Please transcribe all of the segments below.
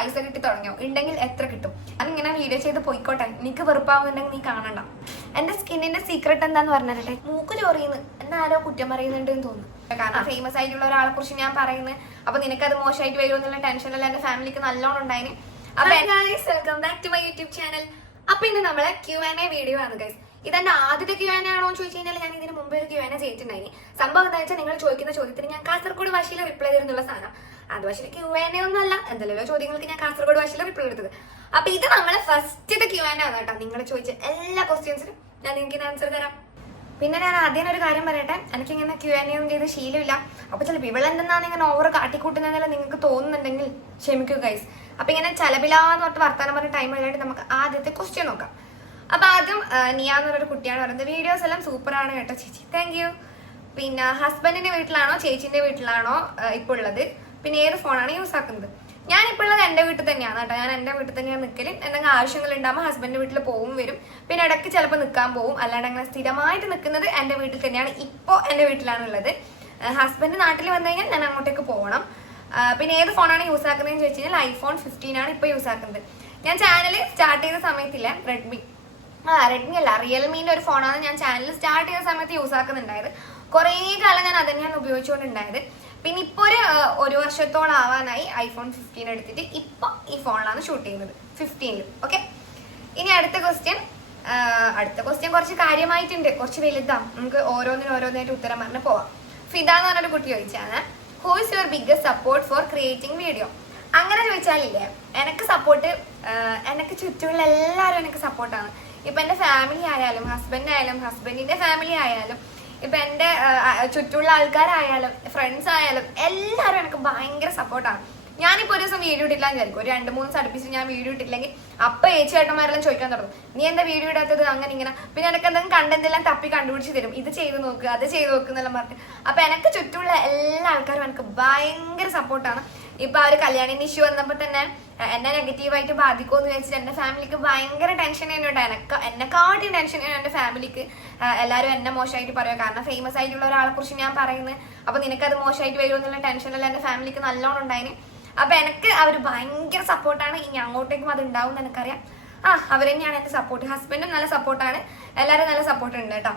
പൈസ കിട്ടി തുടങ്ങിയോ? ഉണ്ടെങ്കിൽ എത്ര കിട്ടും? അതിങ്ങനെ വീഡിയോ ചെയ്ത് പോയിക്കോട്ടെ. എനിക്ക് വെറുപ്പാവുന്നുണ്ടെങ്കിൽ നീ കാണണ്ട. എന്റെ സ്കിന്നിന്റെ സീക്രട്ട് എന്താന്ന് പറഞ്ഞിട്ടെ മൂക്ക് ചോറിയുന്നു. എന്നാലോ കുറ്റം പറയുന്നുണ്ട് എന്ന് തോന്നുന്നു. കാരണം ഫേമസ് ആയിട്ടുള്ള ഒരാളെ കുറിച്ച് ഞാൻ പറയുന്നത് അപ്പൊ നിനക്ക് നിനക്കത് മോശമായിട്ട് വരുമോ എന്നുള്ള ടെൻഷനല്ല എന്റെ ഫാമിലിക്ക് നല്ലോണം ഉണ്ടായിന്. അപ്പൊ welcome back to my YouTube channel അപ്പൊ ഇന്ന് നമ്മളെ ക്യു ആൻ എ വീഡിയോ ആണ് ഗൈസ് ഇതെന്റെ ആദ്യത്തെ ക്യു ആൻ ആണോ എന്ന് ചോദിച്ചു കഴിഞ്ഞാൽ ഞാൻ ഇതിന് മുമ്പ് ഒരു ക്യു ആൻ ചെയ്തിട്ടുണ്ടായിരുന്നു സംഭവം എന്താ വെച്ചാൽ നിങ്ങൾ ചോദിക്കുന്ന ചോദ്യത്തിന് ഞാൻ കാസർഗോഡ് ഭാഷയിൽ റിപ്ലൈ തരുന്നുള്ള സാധനം. അത് പക്ഷേ ക്യു എൻ എ ഒന്നും അല്ല എന്തെല്ലോ ചോദ്യങ്ങൾക്ക് ഞാൻ കാസർഗോഡ് ഭാഷയിൽ റിപ്ലൈ എടുത്തത്. അപ്പൊ ഇത് നമ്മളെ ഫസ്റ്റത്തെ ക്യു ആൻ ആണ് കേട്ടോ. നിങ്ങൾ ചോദിച്ച എല്ലാ ക്വസ്റ്റ്യൻസിനും ഞാൻ നിങ്ങൾക്ക് ആൻസർ തരാം. പിന്നെ ഞാൻ ആദ്യം ഒരു കാര്യം പറയട്ടെ. എനിക്ക് ഇങ്ങനെ ക്യു എ ഒന്നും ചെയ്ത് ശീലമില്ല. അപ്പൊ ചിലപ്പോൾ ഇവളെന്തെന്നാണ് ഇങ്ങനെ ഓവർ കാട്ടിക്കൂട്ടുന്നതെന്നല്ല നിങ്ങൾക്ക് തോന്നുന്നുണ്ടെങ്കിൽ ക്ഷമിക്കൂ ഗൈസ് അപ്പൊ ഇങ്ങനെ ചലബിലാന്ന് പറഞ്ഞിട്ട് വർത്താനം പറഞ്ഞ ടൈം കഴിഞ്ഞിട്ട് നമുക്ക് ആദ്യത്തെ ക്വസ്റ്റ്യൻ നോക്കാം. അപ്പൊ ആദ്യം നിയ എന്ന് പറഞ്ഞൊരു കുട്ടിയാണ് പറയുന്നത്. വീഡിയോസ് എല്ലാം സൂപ്പറാണ് കേട്ടോ ചേച്ചി. താങ്ക് യു പിന്നെ ഹസ്ബൻഡിന്റെ വീട്ടിലാണോ ചേച്ചിന്റെ വീട്ടിലാണോ ഇപ്പൊ ഇപ്പോൾ ഉള്ളത്? പിന്നെ ഏത് ഫോണാണ് യൂസ് ആക്കുന്നത്? ഉള്ളത് എന്റെ വീട്ടിൽ തന്നെയാണ് കേട്ടോ. ഞാൻ എന്റെ വീട്ടിൽ തന്നെയാണ് നിൽക്കൽ എന്തെങ്കിലും ആവശ്യങ്ങൾ ഉണ്ടാകുമ്പോൾ ഹസ്ബൻഡ് വീട്ടിൽ പോവും വരും. പിന്നെ ഇടയ്ക്ക് ചിലപ്പോൾ നിൽക്കാൻ പോവും. അല്ലാണ്ട് അങ്ങനെ സ്ഥിരമായിട്ട് നിൽക്കുന്നത് എന്റെ വീട്ടിൽ തന്നെയാണ്. ഇപ്പോൾ എന്റെ വീട്ടിലാണ് ഉള്ളത് ഹസ്ബൻഡ് നാട്ടിൽ വന്നു കഴിഞ്ഞാൽ ഞാൻ അങ്ങോട്ടേക്ക് പോകണം. പിന്നെ ഏത് ഫോണാണ് യൂസ് ആക്കുന്നതെന്ന് ചോദിച്ചു കഴിഞ്ഞാൽ ഐഫോൺ ഫിഫ്റ്റീൻ ആണ് ഇപ്പോൾ യൂസ് ആക്കുന്നത്. ഞാൻ ചാനൽ സ്റ്റാർട്ട് ചെയ്ത സമയത്തില്ല. റെഡ്മി ആ റെഡ്മി അല്ല. റിയൽമീന്റെ ഒരു ഫോണാണ് ഞാൻ ചാനൽ സ്റ്റാർട്ട് ചെയ്ത സമയത്ത് യൂസ് ആക്കുന്നുണ്ടായത്. കുറേ കാലം ഞാൻ അത് തന്നെയാണ് ഉപയോഗിച്ചുകൊണ്ടുണ്ടായത്. പിന്നെ ഇപ്പോൾ ഒരു ഒരു വർഷത്തോളം ആവാനായി ഐഫോൺ ഫിഫ്റ്റീൻ എടുത്തിട്ട് ഇപ്പൊ ഈ ഫോണിലാണ് ഷൂട്ട് ചെയ്യുന്നത്. ഫിഫ്റ്റീനിൽ ഓക്കെ ഇനി അടുത്ത ക്വസ്റ്റ്യൻ അടുത്ത ക്വസ്റ്റ്യൻ കുറച്ച് കാര്യമായിട്ടുണ്ട്. കുറച്ച് വലുതാ നമുക്ക് ഓരോന്നിനും ഓരോന്നായിട്ട് ഉത്തരം പറഞ്ഞ് പോവാം. ഫിദ എന്ന് പറഞ്ഞൊരു കുട്ടി ചോദിച്ചാണ് who is your biggest support for creating video അങ്ങനെ ചോദിച്ചാലില്ലേ എനിക്ക് സപ്പോർട്ട് എനിക്ക് ചുറ്റുമുള്ള എല്ലാവരും എനിക്ക് സപ്പോർട്ടാണ് ഇപ്പൊ എന്റെ ഫാമിലി ആയാലും ഹസ്ബൻഡ് ആയാലും ഹസ്ബൻഡിന്റെ ഫാമിലി ആയാലും ഇപ്പൊ എന്റെ ചുറ്റുള്ള ആൾക്കാരായാലും ഫ്രണ്ട്സ് ആയാലും എല്ലാവരും എനിക്ക് ഭയങ്കര സപ്പോർട്ടാണ് ഞാനിപ്പോ ഒരു ദിവസം വീഡിയോ ഇട്ടില്ല വിചാരിക്കും. ഒരു രണ്ട് മൂന്ന് അടുപ്പിച്ച് ഞാൻ വീഡിയോ ഇട്ടില്ലെങ്കിൽ അപ്പൊ ഏച്ചി ചേട്ടന്മാരെല്ലാം ചോദിക്കാൻ തുടങ്ങും. നീ എന്താ വീഡിയോ ഇടാത്തത്? അങ്ങനെ ഇങ്ങനെ. പിന്നെ എനിക്ക് എന്തെങ്കിലും കണ്ടന്റ് എല്ലാം തപ്പി കണ്ടുപിടിച്ച് തരും. ഇത് ചെയ്ത് നോക്ക് അത് ചെയ്ത് നോക്കുന്നെല്ലാം പറഞ്ഞിട്ട് അപ്പൊ എനിക്ക് ചുറ്റുമുള്ള എല്ലാ ആൾക്കാരും എനിക്ക് ഭയങ്കര സപ്പോർട്ടാണ് ഇപ്പൊ ആ ഒരു കല്യാണി ഇഷ്യൂ വന്നപ്പോ തന്നെ എന്നെ നെഗറ്റീവായിട്ട് ബാധിക്കുമെന്ന് വെച്ചിട്ട് എന്റെ ഫാമിലിക്ക് ഭയങ്കര ടെൻഷൻ തന്നെയുണ്ട് എനക്ക് എന്നെക്കാട്ടിയും ടെൻഷൻ എന്റെ ഫാമിലിക്ക് എല്ലാവരും എന്നെ മോശമായിട്ട് പറയുക കാരണം ഫേമസ് ആയിട്ടുള്ള ഒരാളെ കുറിച്ച് ഞാൻ പറയുന്നത്. അപ്പൊ നിനക്കത് മോശമായിട്ട് വരുമെന്നുള്ള ടെൻഷനെല്ലാം എന്റെ ഫാമിലിക്ക് നല്ലോണം ഉണ്ടായിന്. അപ്പൊ എനിക്ക് അവർ ഭയങ്കര സപ്പോർട്ടാണ് ഇനി അങ്ങോട്ടേക്കും അത് ഉണ്ടാവും എന്ന് എനിക്കറിയാം. ആ അവർ തന്നെയാണ് എന്റെ സപ്പോർട്ട് ഹസ്ബൻഡും നല്ല സപ്പോർട്ടാണ് എല്ലാവരും നല്ല സപ്പോർട്ട് ഉണ്ട് കേട്ടോ.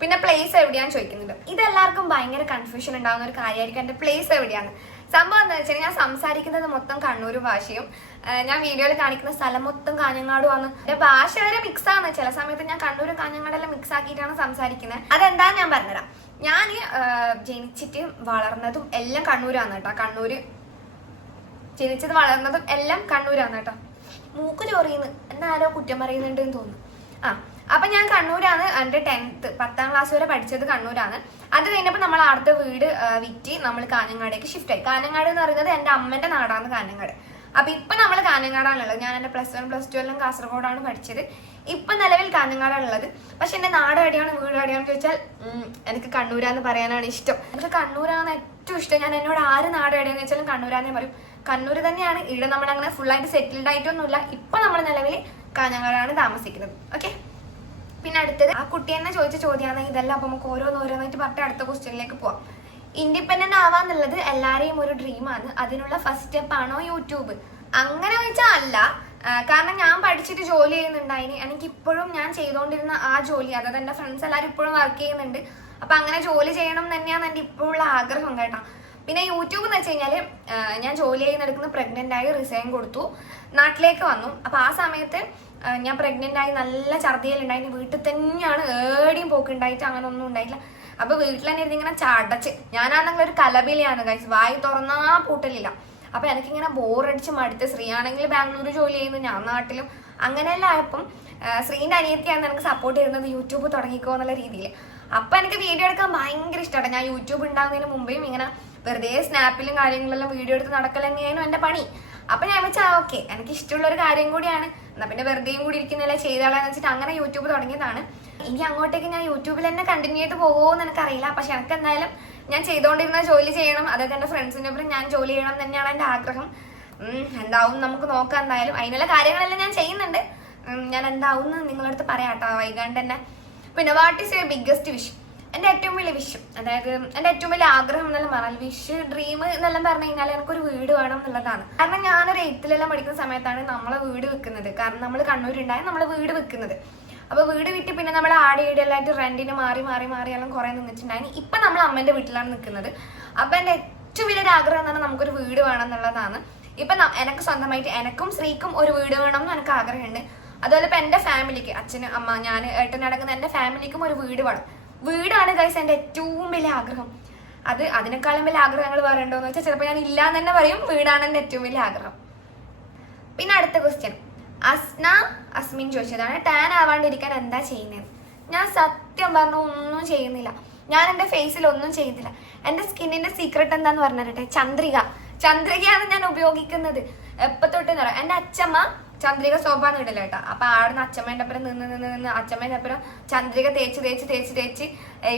പിന്നെ പ്ലേസ് എവിടെയാണ് ചോദിക്കുന്നുണ്ട്. ഇതെല്ലാവർക്കും ഭയങ്കര കൺഫ്യൂഷൻ ഉണ്ടാകുന്ന ഒരു കാര്യമായിരിക്കും. എന്റെ പ്ലേസ് എവിടെയാണ് സംഭവം എന്താ വെച്ചാൽ ഞാൻ സംസാരിക്കുന്നത് മൊത്തം കണ്ണൂർ ഭാഷയും ഞാൻ വീഡിയോയിൽ കാണിക്കുന്ന സ്ഥലം മൊത്തം കാഞ്ഞങ്ങാടുമാണ് എന്റെ ഭാഷ വരെ മിക്സ് ആണ്. ചില സമയത്ത് ഞാൻ കണ്ണൂരും കാഞ്ഞങ്ങാടെല്ലാം മിക്സ് ആക്കിയിട്ടാണ് സംസാരിക്കുന്നത്. അതെന്താന്ന് ഞാൻ പറഞ്ഞുതരാം. ഞാൻ ജനിച്ചിട്ട് വളർന്നതും എല്ലാം കണ്ണൂരാണ് കേട്ടോ. കണ്ണൂര് ജനിച്ചത് വളർന്നതും എല്ലാം കണ്ണൂരാണ് കേട്ടോ. മൂക്ക് ചോറിയുന്നു എന്നെ കുറ്റം പറയുന്നുണ്ട് എന്ന് തോന്നുന്നു. ആ അപ്പൊ ഞാൻ കണ്ണൂരാണ് എന്റെ ടെൻത്ത് പത്താം ക്ലാസ് വരെ പഠിച്ചത് കണ്ണൂരാണ്. അത് കഴിഞ്ഞപ്പോൾ നമ്മൾ അടുത്ത വീട് വിറ്റി നമ്മൾ കാഞ്ഞങ്ങാടേക്ക് ഷിഫ്റ്റ് ആയി. കാഞ്ഞങ്ങാട് എന്ന് പറയുന്നത് എന്റെ അമ്മന്റെ നാടാണ് കാഞ്ഞങ്ങാട്. അപ്പൊ ഇപ്പൊ നമ്മൾ കാഞ്ഞങ്ങാടാണുള്ളത്. ഞാൻ എന്റെ പ്ലസ് വൺ പ്ലസ് ടു എല്ലാം കാസർഗോഡാണ് പഠിച്ചത്. ഇപ്പൊ നിലവിൽ കാഞ്ഞങ്ങാടാണുള്ളത്. പക്ഷെ എന്റെ നാട് എവിടെയാണ് വീട് എവിടെയാണെന്ന് ചോദിച്ചാൽ എനിക്ക് കണ്ണൂരാന്ന് പറയാനാണ് ഇഷ്ടം. എനിക്ക് കണ്ണൂരാണ് ഏറ്റവും ഇഷ്ടം. ഞാൻ എന്നോട് ആര് നാട് എവിടെയാന്ന് വെച്ചാലും കണ്ണൂരാന്നേ പറയും. കണ്ണൂർ തന്നെയാണ്. ഇവിടെ നമ്മൾ അങ്ങനെ ഫുൾ ആയിട്ട് സെറ്റിൽഡ് ആയിട്ടൊന്നുമില്ല. ഇപ്പൊ നമ്മൾ നിലവിൽ കാഞ്ഞങ്ങാടാണ് താമസിക്കുന്നത്. ഓക്കെ പിന്നെ അടുത്തത് ആ കുട്ടി തന്നെ ചോദിച്ച ചോദ്യമാണ് ഇതെല്ലാം അപ്പൊ നമുക്ക് ഓരോന്ന് ഓരോന്നായിട്ട് പറഞ്ഞിട്ട് അടുത്ത ക്വസ്റ്റ്യനിലേക്ക് പോവാം. ഇൻഡിപെൻഡന്റ് ആവാന്നുള്ളത് എല്ലാരെയും ഒരു ഡ്രീമാണ് അതിനുള്ള ഫസ്റ്റ് സ്റ്റെപ്പ് ആണോ യൂട്യൂബ്? അങ്ങനെ വെച്ചാൽ അല്ല. കാരണം ഞാൻ പഠിച്ചിട്ട് ജോലി ചെയ്യുന്നുണ്ടായിന്. എനിക്ക് ഇപ്പോഴും ഞാൻ ചെയ്തുകൊണ്ടിരുന്ന ആ ജോലി അതായത് എന്റെ ഫ്രണ്ട്സ് എല്ലാവരും ഇപ്പോഴും വർക്ക് ചെയ്യുന്നുണ്ട്. അപ്പൊ അങ്ങനെ ജോലി ചെയ്യണം എന്ന് തന്നെയാണ് എന്റെ ഇപ്പോഴുള്ള ആഗ്രഹം കേട്ടോ. പിന്നെ യൂട്യൂബ് എന്ന് വെച്ച് കഴിഞ്ഞാൽ ഞാൻ ജോലി ചെയ്യുന്നെടുക്കുന്ന പ്രഗ്നന്റ് ആയി റിസൈൻ കൊടുത്തു. നാട്ടിലേക്ക് വന്നു. അപ്പൊ ആ സമയത്ത് ഞാൻ പ്രഗ്നന്റ് ആയി നല്ല ഛർദിയിലുണ്ടായിരുന്നു വീട്ടിൽ തന്നെയാണ് ഏടിയും പോക്കുണ്ടായിട്ട് അങ്ങനെ ഒന്നും ഉണ്ടായില്ല അപ്പൊ വീട്ടിൽ തന്നെ ഇതിങ്ങനെ ചടച്ച്. ഞാനാണെങ്കിൽ ഒരു കലബിലയാണ് കൈസ് വായി തുറന്നാ പൂട്ടലില്ല. അപ്പൊ എനിക്കിങ്ങനെ ബോറടിച്ച് മടുത്ത് ശ്രീ ആണെങ്കിൽ ബാംഗ്ലൂർ ജോലി ചെയ്യുന്നു ഞാൻ നാട്ടിലും. അങ്ങനെയെല്ലാം ആയപ്പം ശ്രീന്റെ അനിയത്തിയാണ് എനിക്ക് സപ്പോർട്ട് ചെയ്യുന്നത്. യൂട്യൂബ് തുടങ്ങിക്കോ എന്നുള്ള രീതിയിൽ അപ്പൊ എനിക്ക് വീഡിയോ എടുക്കാൻ ഭയങ്കര ഇഷ്ടമാണ് ഞാൻ യൂട്യൂബ് ഉണ്ടാകുന്നതിന് മുമ്പേയും ഇങ്ങനെ വെറുതെ സ്നാപ്പിലും കാര്യങ്ങളിലെല്ലാം വീഡിയോ എടുത്ത് നടക്കൽ തന്നെയായിരുന്നു എന്റെ പണി. അപ്പൊ ഞാൻ വെച്ചാൽ ഓക്കെ. എനിക്ക് ഇഷ്ടമുള്ള ഒരു കാര്യം കൂടിയാണ്. എന്നാ പിന്നെ വെറുതെയും കൂടി ഇരിക്കുന്നില്ല ചെയ്താളെന്ന് വെച്ചിട്ട് അങ്ങനെ യൂട്യൂബ് തുടങ്ങിയതാണ്. ഇനി അങ്ങോട്ടേക്ക് ഞാൻ യൂട്യൂബിൽ തന്നെ കണ്ടിന്യൂ ചെയ്ത് പോകുമോ എന്ന് എനിക്കറിയില്ല. പക്ഷെ എനിക്ക് എന്തായാലും ഞാൻ ചെയ്തുകൊണ്ടിരുന്ന ജോലി ചെയ്യണം. അതായത് എന്റെ ഫ്രണ്ട്സിന്റെ ഒപ്പം ഞാൻ ജോലി ചെയ്യണം തന്നെയാണ് എന്റെ ആഗ്രഹം. എന്താവും നമുക്ക് നോക്കാം എന്തായാലും. അതിനുള്ള കാര്യങ്ങളെല്ലാം ഞാൻ ചെയ്യുന്നുണ്ട്. ഞാൻ എന്താവും നിങ്ങളടുത്ത് പറയാട്ടോ വൈകാണ്ട് തന്നെ. പിന്നെ what is your biggest wish എന്റെ ഏറ്റവും വലിയ വിഷം അതായത് എന്റെ ഏറ്റവും വലിയ ആഗ്രഹം എന്നെല്ലാം പറഞ്ഞാൽ വിഷ് ഡ്രീം എന്നെല്ലാം പറഞ്ഞു കഴിഞ്ഞാൽ എനിക്കൊരു വീട് വേണം എന്നുള്ളതാണ്. കാരണം ഞാനൊരു എയ്ത്തിലെല്ലാം പഠിക്കുന്ന സമയത്താണ് നമ്മളെ വീട് വെക്കുന്നത്. കാരണം നമ്മൾ കണ്ണൂരുണ്ടായ നമ്മളെ വീട് വെക്കുന്നത്. അപ്പൊ വീട് വിറ്റ് പിന്നെ നമ്മൾ ആടെ ഈടെല്ലായിട്ട് റെന്റിന് മാറി മാറി മാറി എല്ലാം കുറെ നിന്നിട്ടുണ്ടായിരുന്നു ഇപ്പൊ നമ്മൾ അമ്മന്റെ വീട്ടിലാണ് നിൽക്കുന്നത് അപ്പൊ എന്റെ ഏറ്റവും വലിയൊരു ആഗ്രഹം എന്ന് പറഞ്ഞാൽ നമുക്കൊരു വീട് വേണം എന്നുള്ളതാണ്. ഇപ്പൊ എനക്ക് സ്വന്തമായിട്ട് എനക്കും സ്ത്രീക്കും ഒരു വീട് വേണം എന്ന് എനിക്ക് ആഗ്രഹമുണ്ട്. അതുപോലെ ഇപ്പൊ എന്റെ ഫാമിലിക്ക് അച്ഛന് അമ്മ ഞാൻ ഏട്ടനടങ്ങുന്ന എന്റെ ഫാമിലിക്കും ഒരു വീട് വേണം. വീടാണ് ഗൈസ് എന്റെ ഏറ്റവും വലിയ ആഗ്രഹം. അത് അതിനേക്കാളും വലിയ ആഗ്രഹങ്ങൾ എന്ന് വെച്ചാൽ ചിലപ്പോൾ ഞാൻ ഇല്ല എന്ന് തന്നെ പറയും വീടാണ് എന്റെ ഏറ്റവും വലിയ ആഗ്രഹം. പിന്നെ അടുത്ത ക്വസ്റ്റ്യൻ അസ്ന അസ്മിൻ ചോദിച്ചതാണ് ടാൻ ആവാണ്ടിരിക്കാൻ എന്താ ചെയ്യുന്നത്? ഞാൻ സത്യം പറഞ്ഞു ഒന്നും ചെയ്യുന്നില്ല. ഞാൻ എന്റെ ഫേസിൽ ഒന്നും ചെയ്യുന്നില്ല എന്റെ സ്കിന്നിന്റെ സീക്രട്ട് എന്താന്ന് പറഞ്ഞിട്ടെ ചന്ദ്രിക. ചന്ദ്രികയാണ് ഞാൻ ഉപയോഗിക്കുന്നത്. എപ്പോ തൊട്ട് പറയാം എന്റെ അച്ഛമ്മ ചന്ദ്രിക സോപ്പാണ് ഇടല കേട്ടോ. അപ്പൊ ആടുന്ന് അച്ഛമ്മേന്റെ അപ്പുറം നിന്ന് നിന്ന് നിന്ന് അച്ഛമ്മേന്റെ അപ്പുറം ചന്ദ്രിക തേച്ച് തേച്ച് തേച്ച് തേച്ച്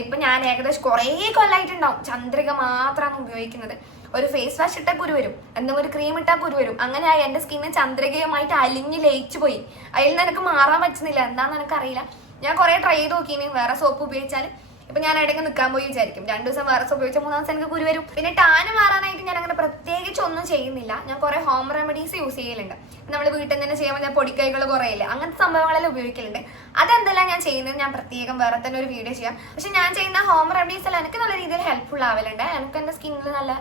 ഇപ്പൊ ഞാൻ ഏകദേശം കുറേ കൊല്ലായിട്ടുണ്ടാവും. ചന്ദ്രിക മാത്രമാണ് ഉപയോഗിക്കുന്നത്. ഒരു ഫേസ് വാഷ് ഇട്ടാൽ കുരു വരും. എന്തെങ്കിലും ഒരു ക്രീം ഇട്ടാൽ കുരു വരും. അങ്ങനെയായി എന്റെ സ്കിന്ന് ചന്ദ്രികയുമായിട്ട് അലിഞ്ഞ് ലയിച്ചു പോയി. അതിൽ നിന്ന് എനിക്ക് മാറാൻ പറ്റുന്നില്ല. എന്താന്ന് എനിക്ക് അറിയില്ല ഞാൻ കുറെ ട്രൈ ചെയ്ത് നോക്കിയിനി വേറെ സോപ്പ് ഉപയോഗിച്ചാൽ ഇപ്പൊ ഞാൻ ഇടയ്ക്ക് നിൽക്കാൻ പോയി വിചാരിക്കും. രണ്ടു ദിവസം വേറെ ഉപയോഗിച്ച മൂന്നാം ദിവസം എനിക്ക് കുരു വരും. പിന്നെ ടാന് മാറാനായിട്ട് ഞാൻ അങ്ങനെ പ്രത്യേകിച്ച് ഒന്നും ചെയ്യുന്നില്ല. ഞാൻ കുറെ ഹോം റെമഡീസ് യൂസ് ചെയ്യലുണ്ട്. നമ്മൾ വീട്ടിൽ നിന്ന് തന്നെ ചെയ്യുമ്പോൾ ഞാൻ പൊടിക്കൈകൾ കുറേ അങ്ങനത്തെ സംഭവങ്ങളെല്ലാം ഉപയോഗിക്കലുണ്ട്. അതെന്തെല്ലാം ഞാൻ ചെയ്യുന്നത് ഞാൻ പ്രത്യേകം വേറെ തന്നെ ഒരു വീഡിയോ ചെയ്യാം. പക്ഷെ ഞാൻ ചെയ്യുന്ന ഹോം റെമഡീസ് എല്ലാം എനിക്ക് നല്ല രീതിയിൽ ഹെൽപ്ഫുൾ ആവലുണ്ട്. എനിക്ക് എന്റെ സ്കിന്നിൽ നല്ല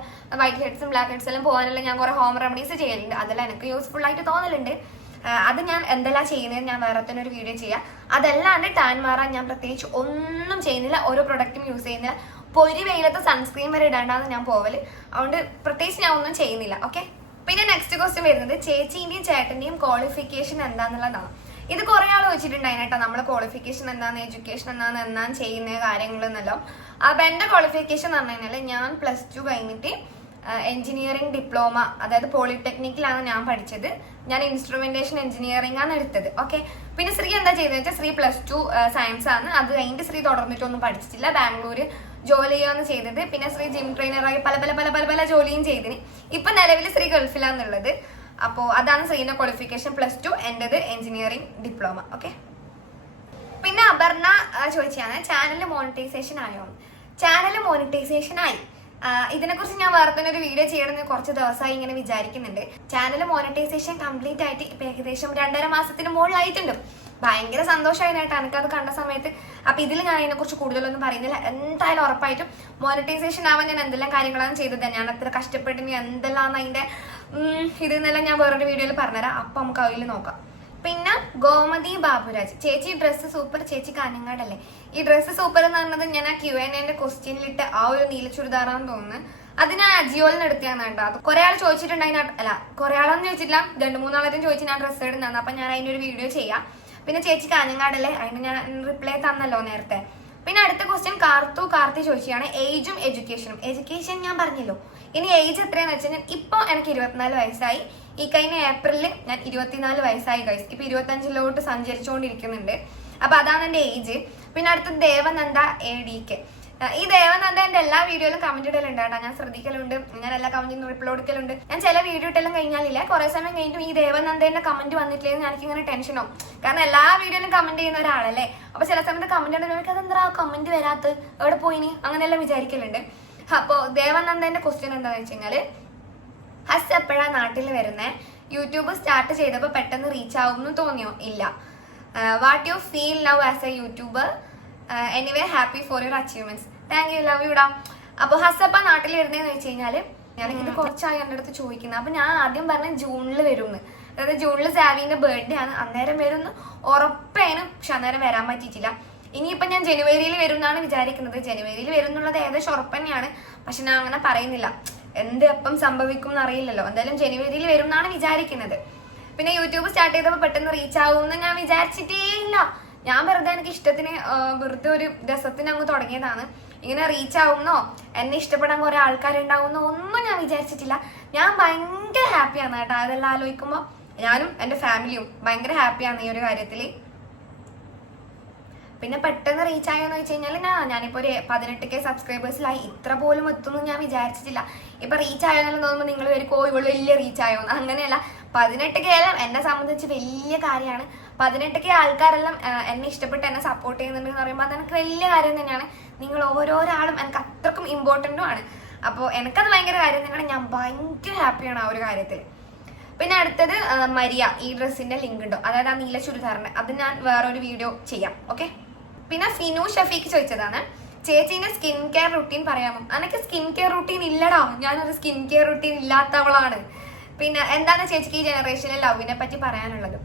വൈറ്റ് ഹെഡ്സും ബ്ലാക്ക് ഹെഡ്സ് എല്ലാം പോകാനെല്ലാം ഞാൻ കുറെ ഹോം റെമഡീസ് ചെയ്യലുണ്ട്. അതെല്ലാം എനിക്ക് യൂസ്ഫുൾ ആയിട്ട് തോന്നലുണ്ട്. അത് ഞാൻ എന്തെല്ലാം ചെയ്യുന്നത് ഞാൻ വേറെ തന്നെ ഒരു വീഡിയോ ചെയ്യാം. അതല്ലാണ്ട് ടാൻ മാറാൻ ഞാൻ പ്രത്യേകിച്ച് ഒന്നും ചെയ്യുന്നില്ല. ഓരോ പ്രൊഡക്റ്റും യൂസ് ചെയ്യുന്നില്ല. പൊരി വെയിലത്ത് സൺസ്ക്രീൻ വരെ ഇടേണ്ടാന്ന് ഞാൻ പോവൽ. അതുകൊണ്ട് പ്രത്യേകിച്ച് ഞാൻ ഒന്നും ചെയ്യുന്നില്ല. ഓക്കെ പിന്നെ നെക്സ്റ്റ് ക്വസ്റ്റ്യൻ വരുന്നത് ചേച്ചീന്റെയും ചേട്ടന്റെയും ക്വാളിഫിക്കേഷൻ എന്താണെന്നുള്ളതാണ് ഇത് കുറെ ആൾ വെച്ചിട്ടുണ്ടായിരുന്നു കേട്ടോ. നമ്മളെ ക്വാളിഫിക്കേഷൻ എന്താണ് എഡ്യൂക്കേഷൻ എന്താണ് എന്നാണ് ചെയ്യുന്ന കാര്യങ്ങൾ എന്നല്ലോ. അപ്പൊ എന്റെ ക്വാളിഫിക്കേഷൻ എന്ന് പറഞ്ഞു കഴിഞ്ഞാൽ ഞാൻ പ്ലസ് ടു കഴിഞ്ഞിട്ട് എഞ്ചിനീയറിംഗ് ഡിപ്ലോമ അതായത് പോളിടെക്നിക്കിലാണ് ഞാൻ പഠിച്ചത്. ഞാൻ ഇൻസ്ട്രുമെന്റേഷൻ എഞ്ചിനീയറിംഗ് ആണ് എടുത്തത്. ഓക്കെ പിന്നെ ശ്രീ എന്താ ചെയ്തതെന്ന് വെച്ചാൽ ശ്രീ പ്ലസ് ടു സയൻസ് ആണ്. അത് കഴിഞ്ഞിട്ട് ശ്രീ തുടർന്നിട്ടൊന്നും പഠിച്ചിട്ടില്ല. ബാംഗ്ലൂർ ജോലി ചെയ്യുകയാണ് ചെയ്തത്. പിന്നെ ശ്രീ ജിം ട്രെയിനറായി പല പല പല പല പല ജോലിയും ചെയ്തിന്. ഇപ്പൊ നിലവിൽ ശ്രീ ഗൾഫിലാന്നുള്ളത്. അപ്പോൾ അതാണ് ശ്രീന്റെ ക്വാളിഫിക്കേഷൻ പ്ലസ് ടു എന്റേത് എഞ്ചിനീയറിംഗ് ഡിപ്ലോമ ഓക്കെ പിന്നെ അപർണ ചോദിച്ചാണ് ചാനൽ മോണിറ്റൈസേഷൻ ആയോ? ചാനൽ മോണിറ്റൈസേഷൻ ആയി. ഇതിനെക്കുറിച്ച് ഞാൻ വേറെ തന്നെ ഒരു വീഡിയോ ചെയ്യണമെന്ന് കുറച്ച് ദിവസമായി ഇങ്ങനെ വിചാരിക്കുന്നുണ്ട്. ചാനൽ മോണിറ്റൈസേഷൻ കംപ്ലീറ്റ് ആയിട്ട് ഇപ്പം ഏകദേശം രണ്ടര മാസത്തിന് മുകളിലായിട്ടുണ്ട്. ഭയങ്കര സന്തോഷമായിട്ടാണ് എനിക്കത് കണ്ട സമയത്ത്. അപ്പം ഇതിൽ ഞാൻ അതിനെക്കുറിച്ച് കൂടുതലൊന്നും പറയുന്നില്ല. എന്തായാലും ഉറപ്പായിട്ടും മോണിറ്റൈസേഷൻ ആവാൻ ഞാൻ എന്തെല്ലാം കാര്യങ്ങളാണ് ചെയ്തത്? ഞാൻ അത്ര കഷ്ടപ്പെട്ട് ഇനി എന്തെല്ലാം അതിന്റെ ഇതിൽ നിന്നെല്ലാം ഞാൻ വേറൊരു വീഡിയോയിൽ പറഞ്ഞുതരാം. അപ്പം നമുക്ക് അതിൽ നോക്കാം. പിന്നെ ഗോമതി ബാബുരാജ്. ചേച്ചി ഡ്രസ്സ് സൂപ്പർ ചേച്ചി കാഞ്ഞങ്ങാടല്ലേ ഈ ഡ്രസ്സ് സൂപ്പർ എന്ന് പറഞ്ഞത് ഞാൻ ആ ക്യു എൻ എന്റെ ക്വസ്റ്റ്യനിലിട്ട് ആ ഒരു നീല ചുരിദാറാന്ന് തോന്നുന്നു. അത് ഞാൻ അജിയോലിന് എടുത്തതാണ് കേട്ടോ. അത് കുറെ ആൾ ചോദിച്ചിട്ടുണ്ടായി അല്ല കുറെ ആളൊന്നും ചോദിച്ചിട്ടില്ല. രണ്ട് മൂന്നാളത്തും ചോദിച്ചു ഞാൻ ഡ്രസ്സ് ഇടുന്നതാണ് അപ്പൊ ഞാൻ അതിന്റെ ഒരു വീഡിയോ ചെയ്യാം. പിന്നെ ചേച്ചി കാഞ്ഞങ്ങാടല്ലേ അതിന് ഞാൻ റിപ്ലൈ തന്നല്ലോ നേരത്തെ. പിന്നെ അടുത്ത ക്വസ്റ്റ്യൻ കാർത്തു കാർത്തി ചോദിച്ചാണ് ഏജും എഡ്യൂക്കേഷനും എഡ്യൂക്കേഷൻ ഞാൻ പറഞ്ഞല്ലോ. ഇനി ഏജ് എത്രയാന്ന് വെച്ചാൽ ഞാൻ ഇപ്പൊ എനിക്ക് ഇരുപത്തിനാല് വയസ്സായി. ഈ കഴിഞ്ഞ ഏപ്രിലിൽ ഞാൻ ഇരുപത്തിനാല് വയസ്സായി കഴിച്ചു ഇപ്പൊ ഇരുപത്തഞ്ചിലോട്ട് സഞ്ചരിച്ചുകൊണ്ടിരിക്കുന്നുണ്ട് അപ്പൊ അതാണ് എന്റെ ഏജ് പിന്നെ അടുത്തത് ദേവനന്ദ എ ഡി കെ ഈ ദേവനന്ദ എന്റെ എല്ലാ വീഡിയോയിലും കമന്റ് ഇടലുണ്ട് കേട്ടോ. ഞാൻ ശ്രദ്ധിക്കലുണ്ട്. ഞാൻ എല്ലാ കമന്റും റിപ്ലൈ കൊടുക്കലുണ്ട്. ഞാൻ ചില വീഡിയോ ഇട്ടെല്ലാം കഴിഞ്ഞാലില്ല കുറെ സമയം കഴിഞ്ഞിട്ടും ഈ ദേവനന്ദന്റെ കമന്റ് വന്നിട്ടില്ലെങ്കിൽ എനിക്ക് ഇങ്ങനെ ടെൻഷനോ കാരണം എല്ലാ വീഡിയോയിലും കമന്റ് ചെയ്യുന്ന ഒരാളല്ലേ? അപ്പൊ ചില സമയത്ത് കമന്റ് ഇടുന്നവർക്ക് അതെന്താ കമന്റ് വരാത്ത എവിടെ പോയിനി? അങ്ങനെയെല്ലാം വിചാരിക്കലുണ്ട്. അപ്പോ ദേവനന്ദന്റെ ക്വസ്റ്റ്യൻ എന്താണെന്ന് വെച്ച് കഴിഞ്ഞാൽ ഹസ് എപ്പോഴാ നാട്ടിൽ വരുന്നേ? യൂട്യൂബ് സ്റ്റാർട്ട് ചെയ്തപ്പോൾ പെട്ടെന്ന് റീച്ച് ആവും എന്ന് തോന്നിയോ? ഇല്ല. What you feel now as a YouTuber anyway happy for your achievements thank you love യുടാ അപ്പൊ ഹസപ്പ നാട്ടിൽ വരുന്നതെന്ന് വെച്ച് കഴിഞ്ഞാൽ ഞാനിത് കുറച്ചായി എന്റെ അടുത്ത് ചോദിക്കുന്നത് അപ്പൊ ഞാൻ ആദ്യം പറഞ്ഞ ജൂണിൽ വരുമെന്ന് അതായത് ജൂണിൽ സാവിന്റെ ബർത്ത്ഡേ ആണ്. അന്നേരം വരുമെന്ന് ഉറപ്പേനും പക്ഷെ അന്നേരം വരാൻ പറ്റിയിട്ടില്ല. ഇനിയിപ്പൊ ഞാൻ ജനുവരിയിൽ വരും എന്നാണ് വിചാരിക്കുന്നത്. ജനുവരിയിൽ വരും എന്നുള്ളത് ഏകദേശം ഉറപ്പന്നെയാണ്. പക്ഷെ ഞാൻ അങ്ങനെ പറയുന്നില്ല. എന്ത് എപ്പം സംഭവിക്കും എന്ന് അറിയില്ലല്ലോ എന്തായാലും ജനുവരിയിൽ വരും എന്നാണ് വിചാരിക്കുന്നത്. പിന്നെ യൂട്യൂബ് സ്റ്റാർട്ട് ചെയ്തപ്പോൾ പെട്ടെന്ന് റീച്ച് ആവുമെന്ന് ഞാൻ വിചാരിച്ചിട്ടേ ഇല്ല ഞാൻ വെറുതെ എനിക്ക് ഇഷ്ടത്തിന് വെറുതെ ഒരു രസത്തിന് അങ്ങ് തുടങ്ങിയതാണ്. ഇങ്ങനെ റീച്ച് ആവുന്നോ? എന്നെ ഇഷ്ടപ്പെടാൻ കുറെ ആൾക്കാരുണ്ടാവുന്നോ? ഒന്നും ഞാൻ വിചാരിച്ചിട്ടില്ല. ഞാൻ ഭയങ്കര ഹാപ്പിയാണ് കേട്ടോ. അതെല്ലാം ആലോചിക്കുമ്പോൾ ഞാനും എന്റെ ഫാമിലിയും ഭയങ്കര ഹാപ്പിയാണ് ഈ ഒരു കാര്യത്തിൽ പിന്നെ പെട്ടെന്ന് റീച്ച് ആയോന്ന് വെച്ച് കഴിഞ്ഞാൽ ഞാൻ ഞാനിപ്പോ ഒരു പതിനെട്ട് കെ സബ്സ്ക്രൈബേഴ്സിലായി ഇത്ര പോലും എത്തുമെന്ന് ഞാൻ വിചാരിച്ചിട്ടില്ല. ഇപ്പൊ റീച്ച് ആയോന്നെല്ലാം തോന്നുമ്പോൾ നിങ്ങൾ ഒരു കോ ഇവൾ വലിയ റീച്ച് ആയോ? അങ്ങനെയല്ല. പതിനെട്ട് കെ എല്ലാം എന്നെ സംബന്ധിച്ച് വലിയ കാര്യമാണ്. പതിനെട്ട് കെ ആൾക്കാരെല്ലാം എന്നെ ഇഷ്ടപ്പെട്ട് എന്നെ സപ്പോർട്ട് ചെയ്യുന്നുണ്ട് എന്ന് പറയുമ്പോൾ അത് എനിക്ക് വലിയ കാര്യം തന്നെയാണ്. നിങ്ങൾ ഓരോരാളും എനിക്ക് അത്രക്കും ഇമ്പോർട്ടന്റും ആണ്. അപ്പോൾ എനിക്കത് ഭയങ്കര കാര്യം നിങ്ങൾ ഞാൻ ഭയങ്കര ഹാപ്പിയാണ് ആ ഒരു കാര്യത്തിൽ പിന്നെ അടുത്തത് മരിയ ഈ ഡ്രസ്സിന്റെ ലിങ്ക് ഉണ്ടോ? അതായത് ആ നീല ചുരിദാറിന്. അത് ഞാൻ വേറൊരു വീഡിയോ ചെയ്യാം ഓക്കെ പിന്നെ ഫിനു ഷഫീക്ക് ചോദിച്ചതാണ് ചേച്ചീന്റെ സ്കിൻ കെയർ റുട്ടീൻ പറയാമോ? അനക്ക് സ്കിൻ കെയർ റുട്ടീൻ ഇല്ലടാ. ഞാനൊരു സ്കിൻ കെയർ റുട്ടീൻ ഇല്ലാത്തവളാണ്. പിന്നെ എന്താണ് ചേച്ചിക്ക് ഈ ജനറേഷനിലെ ലവിനെ പറ്റി പറയാനുള്ളത്?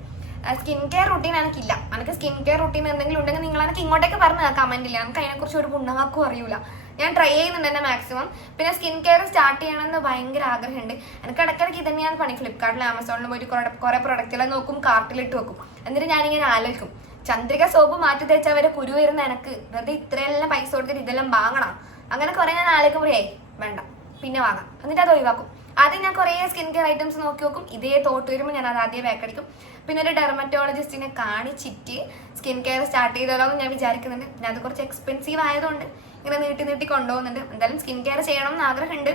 സ്കിൻ കെയർ റുട്ടീൻ എനിക്കില്ല. എനിക്ക് സ്കിൻ കെയർ റുട്ടീൻ എന്തെങ്കിലും ഉണ്ടെങ്കിൽ നിങ്ങൾ എനിക്ക് ഇങ്ങോട്ടേക്ക് പറഞ്ഞു കമന്റില്ല എനിക്ക് അതിനെക്കുറിച്ച് ഒരു പുണ്ണാക്കും അറിയില്ല ഞാൻ ട്രൈ ചെയ്യുന്നുണ്ട് എന്നെ മാക്സിമം പിന്നെ സ്കിൻ കെയർ സ്റ്റാർട്ട് ചെയ്യണമെന്ന് ഭയങ്കര ആഗ്രഹമുണ്ട്. എനിക്ക് ഇടയ്ക്കിടയ്ക്ക് ഇത് തന്നെയാണ് പണി. ഫ്ലിപ്കാർട്ടിലും ആമസോണിലും പോയിട്ട് കുറെ കുറെ പ്രൊഡക്റ്റുകൾ നോക്കും കാർട്ടിലിട്ട് വെക്കും. എന്നിട്ട് ഞാനിങ്ങനെ ആലോചിക്കും. ചന്ദ്രിക സോപ്പ് മാറ്റി തേച്ചാൽ വരെ കുരു വരുന്ന എനിക്ക്. വെറുതെ ഇത്രയെല്ലാം പൈസ കൊടുത്തിട്ട് ഇതെല്ലാം വാങ്ങണം. അങ്ങനെ കുറെ ഞാൻ ആലോചിക്കുമ്പോഴേ വേണ്ട. പിന്നെ വാങ്ങാം. എന്നിട്ട് അത് ഒഴിവാക്കും. ആദ്യം ഞാൻ കുറേ സ്കിൻ കെയർ ഐറ്റംസ് നോക്കി നോക്കും. ഇതേ തോട്ട് വരുമ്പോൾ ഞാൻ അത് ആദ്യം ബാക്കടിക്കും പിന്നെ ഒരു ഡെർമറ്റോളജിസ്റ്റിനെ കാണിച്ചിട്ട് സ്കിൻ കെയർ സ്റ്റാർട്ട് ചെയ്താലോ എന്ന് ഞാൻ വിചാരിക്കുന്നുണ്ട്. പിന്നെ അത് കുറച്ച് എക്സ്പെൻസീവ് ആയതുകൊണ്ട് ഇങ്ങനെ നീട്ടി നീട്ടി കൊണ്ടുപോകുന്നുണ്ട്. എന്തായാലും സ്കിൻ കെയർ ചെയ്യണം എന്ന് ആഗ്രഹമുണ്ട്.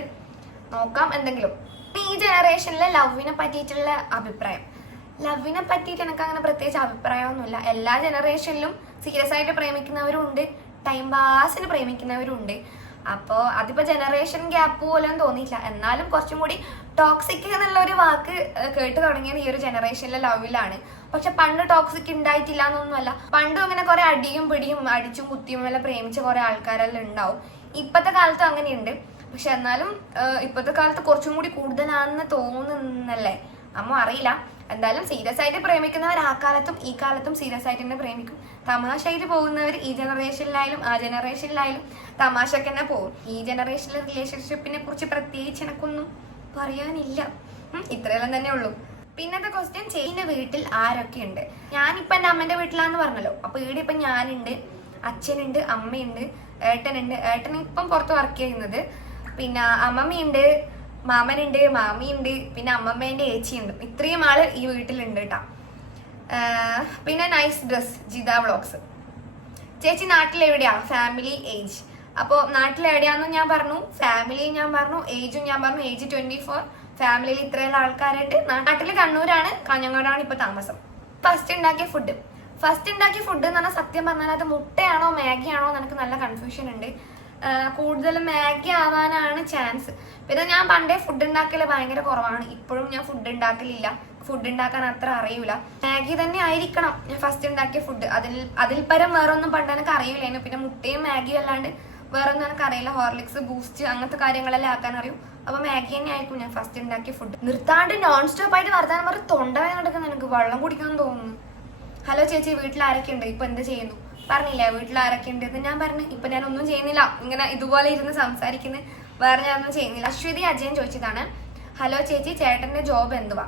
നോക്കാം എന്തെങ്കിലും. ഈ ജനറേഷനിലെ ലവിനെ പറ്റിയിട്ടുള്ള അഭിപ്രായം. ലവിനെ പറ്റിയിട്ട് എനിക്ക് അങ്ങനെ പ്രത്യേകിച്ച് അഭിപ്രായമൊന്നുമില്ല. എല്ലാ ജനറേഷനിലും സീരിയസ് ആയിട്ട് പ്രേമിക്കുന്നവരുണ്ട്. ടൈം പാസിന് പ്രേമിക്കുന്നവരും ഉണ്ട് അപ്പോൾ അതിപ്പോൾ ജനറേഷൻ ഗ്യാപ്പ് പോലും തോന്നിയില്ല. എന്നാലും കുറച്ചും കൂടി ടോക്സിക് എന്നുള്ള ഒരു വാക്ക് കേട്ട് തുടങ്ങിയത് ഈ ഒരു ജനറേഷനിലെ ലവിലാണ് പക്ഷെ പണ്ട് ടോക്സിക് ഉണ്ടായിട്ടില്ല എന്നൊന്നുമല്ല. പണ്ടും അങ്ങനെ കുറെ അടിയും പിടിയും അടിച്ചും കുത്തിയും എല്ലാം പ്രേമിച്ച കുറെ ആൾക്കാരെല്ലാം ഉണ്ടാവും ഇപ്പോഴത്തെ കാലത്തും അങ്ങനെയുണ്ട്. പക്ഷെ എന്നാലും ഇപ്പോഴത്തെ കാലത്ത് കുറച്ചും കൂടി കൂടുതലാണെന്ന് തോന്നുന്നല്ലേ? അമ്മ അറിയില്ല. എന്തായാലും സീരിയസ് ആയിട്ട് പ്രേമിക്കുന്നവർ ആ കാലത്തും ഈ കാലത്തും സീരിയസ് ആയിട്ട് തന്നെ പ്രേമിക്കും. തമാശയിൽ പോകുന്നവർ ഈ ജനറേഷനിലായാലും ആ ജനറേഷനിലായാലും തമാശക്ക് തന്നെ പോകും ഈ ജനറേഷനിലെ റിലേഷൻഷിപ്പിനെ കുറിച്ച് പ്രത്യേകിച്ച് എനക്കൊന്നും പറയാനില്ല. ഇത്രയെല്ലാം തന്നെ ഉള്ളൂ. പിന്നത്തെ ക്വസ്റ്റ്യൻ ചെയ്യുന്ന വീട്ടിൽ ആരൊക്കെ ഉണ്ട് ഞാനിപ്പോ എന്റെ അമ്മന്റെ വീട്ടിലാന്ന് പറഞ്ഞല്ലോ. അപ്പൊ ഈടെ ഇപ്പൊ ഞാനുണ്ട് അച്ഛനുണ്ട് അമ്മയുണ്ട് ഏട്ടനുണ്ട്. ഏട്ടൻ ഇപ്പം പുറത്ത് വർക്ക് ചെയ്യുന്നത്. പിന്നെ അമ്മമ്മയുണ്ട് മാമനുണ്ട് മാമിയുണ്ട് പിന്നെ അമ്മമ്മേന്റെ ഏച്ചിയുണ്ട്. ഇത്രയും ആൾ ഈ വീട്ടിലുണ്ട് കേട്ടാ പിന്നെ നൈസ് ഡ്രസ് ജിത വ്ളോഗ്സ് ചേച്ചി നാട്ടിൽ എവിടെയാ ഫാമിലി ഏജ് അപ്പോൾ നാട്ടിൽ എവിടെയാണെന്ന് ഞാൻ പറഞ്ഞു ഫാമിലി ഞാൻ പറഞ്ഞു ഏജും ഞാൻ പറഞ്ഞു ഏജ് ട്വന്റി ഫോർ ഫാമിലിയിൽ ഇത്രയുള്ള ആൾക്കാരുണ്ട് നാട്ടിൽ കണ്ണൂരാണ് കാഞ്ഞങ്ങാടാണ് ഇപ്പോൾ താമസം. ഫസ്റ്റ് ഉണ്ടാക്കിയ ഫുഡ് ഫസ്റ്റ് ഉണ്ടാക്കിയ ഫുഡ് എന്ന് പറഞ്ഞാൽ സത്യം പറഞ്ഞാൽ അത് മുട്ടയാണോ മാഗി ആണോ എന്ന് എനിക്ക് നല്ല കൺഫ്യൂഷൻ ഉണ്ട്. കൂടുതലും മാഗി ആവാനാണ് ചാൻസ് പിന്നെ ഞാൻ പണ്ടേ ഫുഡ് ഉണ്ടാക്കൽ ഭയങ്കര കുറവാണ്. ഇപ്പോഴും ഞാൻ ഫുഡ് ഉണ്ടാക്കലില്ല. ഫുഡ് ഉണ്ടാക്കാൻ അത്ര അറിയൂല. മാഗി തന്നെ ആയിരിക്കണം ഞാൻ ഫസ്റ്റ് ഉണ്ടാക്കിയ ഫുഡ് അതിൽ അതിൽ പരം വേറൊന്നും പണ്ട് എനിക്ക് അറിയില്ലായിരുന്നു. പിന്നെ മുട്ടയും മാഗിയും അല്ലാണ്ട് വേറെ ഒന്നും എനിക്കറിയില്ല ഹോർലിക്സ് ബൂസ്റ്റ് അങ്ങനത്തെ കാര്യങ്ങളെല്ലാം ആക്കാൻ അറിയും. അപ്പൊ മാഗി തന്നെ ആയിരിക്കും ഞാൻ ഫസ്റ്റ് ഉണ്ടാക്കിയ ഫുഡ് നിർത്താണ്ട് നോൺ സ്റ്റോപ്പ് ആയിട്ട് വർത്താനം പറഞ്ഞ് തൊണ്ടവേദന നടക്കുന്ന എനിക്ക് വെള്ളം കുടിക്കാൻ തോന്നുന്നു. ഹലോ ചേച്ചി വീട്ടിൽ ആരൊക്കെ ഉണ്ട്? ഇപ്പൊ എന്ത് ചെയ്യുന്നു? പറഞ്ഞില്ലേ വീട്ടിൽ ആരൊക്കെ ഉണ്ട് എന്ന് ഞാൻ പറഞ്ഞു. ഇപ്പൊ ഞാൻ ഒന്നും ചെയ്യുന്നില്ല. ഇങ്ങനെ ഇതുപോലെ ഇരുന്ന് സംസാരിക്കുന്നത് വേറെ ഞാൻ ഒന്നും ചെയ്യുന്നില്ല. അശ്വതി അജയൻ ചോദിച്ചതാണ്. ഹലോ ചേച്ചി ചേട്ടന്റെ ജോബ് എന്തുവാ?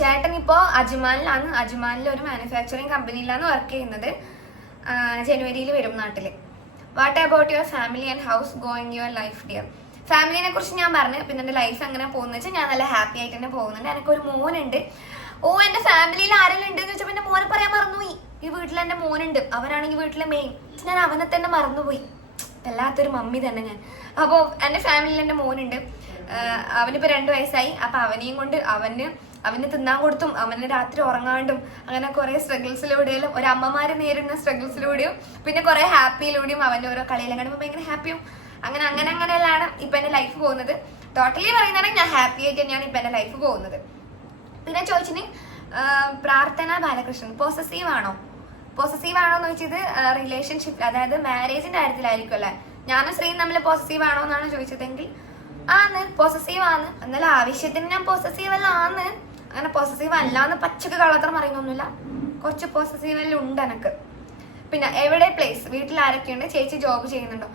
ചേട്ടൻ ഇപ്പോൾ അജ്മാനിലാണ്. അജ്മാനിൽ ഒരു മാനുഫാക്ചറിങ് കമ്പനിയിലാണ് വർക്ക് ചെയ്യുന്നത്. ജനുവരിയിൽ വരും നാട്ടിൽ what about your family and how's going your life dear ഫാമിലിനെ കുറിച്ച് ഞാൻ പറഞ്ഞു പിന്നെ എന്റെ ലൈഫ് എങ്ങനെ പോകുന്നത് വെച്ചാൽ ഞാൻ നല്ല ഹാപ്പി ആയിട്ട് തന്നെ പോകുന്നുണ്ട്. എനിക്കൊരു മോനുണ്ട്. ഓ എന്റെ ഫാമിലിയിൽ ആരെല്ലാം ഉണ്ട് എന്ന് വെച്ചപ്പോൾ എന്റെ മോനെ പറയാൻ മറന്നുപോയി. ഈ വീട്ടിൽ എന്റെ മോനുണ്ട്. അവനാണെങ്കിൽ വീട്ടിലെ മെയിൻ ഞാൻ അവനെ തന്നെ മറന്നുപോയി. വല്ലാത്തൊരു മമ്മി തന്നെ ഞാൻ. അപ്പോൾ എന്റെ ഫാമിലിയിൽ എന്റെ മോനുണ്ട്. അവനിപ്പോൾ രണ്ട് വയസ്സായി. അപ്പോൾ അവനെയും കൊണ്ട് അവന് അവന് തിന്നാൻ കൊടുത്തും അവന് രാത്രി ഉറങ്ങാണ്ടും അങ്ങനെ കുറെ സ്ട്രഗിൾസിലൂടെയും ഒരു അമ്മമാര് നേരിടുന്ന സ്ട്രഗിൾസിലൂടെയും പിന്നെ കുറെ ഹാപ്പിയിലൂടെയും അവന്റെ ഓരോ കളിയിലും കാണുമ്പോൾ ഭയങ്കര ഹാപ്പിയും അങ്ങനെ അങ്ങനെ അങ്ങനെയെല്ലാം ഇപ്പം എന്റെ ലൈഫ് പോകുന്നത്. ടോട്ടലി പറയുകയാണെങ്കിൽ ഞാൻ ഹാപ്പി ആയിട്ട് തന്നെയാണ് ഇപ്പം എന്റെ ലൈഫ് പോകുന്നത്. പിന്നെ ചോദിച്ചിന് പ്രാർത്ഥന ബാലകൃഷ്ണൻ പോസസീവ് ആണോ? പോസസീവ് ആണോ എന്ന് വെച്ചത് റിലേഷൻഷിപ്പ് അതായത് മാരേജിന്റെ കാര്യത്തിലായിരിക്കും അല്ലേ? ഞാനും ശ്രീയും തമ്മിൽ പോസസീവ് ആണോ എന്നാണ് ചോദിച്ചതെങ്കിൽ ആന്ന് പോസസീവ് ആണ് എന്നാൽ ആവശ്യത്തിന് ഞാൻ പോസസീവ് അല്ല ആണ് അങ്ങനെ പോസസീവ് അല്ല എന്ന് പച്ചക്ക് കള്ളത്തരം അറിയുന്നൊന്നുമില്ല കുറച്ച് പോസിറ്റീവ് എല്ലാം ഉണ്ട് എനക്ക്. പിന്നെ എവിടെ പ്ലേസ് വീട്ടിൽ ആരൊക്കെയുണ്ട് ചേച്ചി ജോബ് ചെയ്യുന്നുണ്ടോ?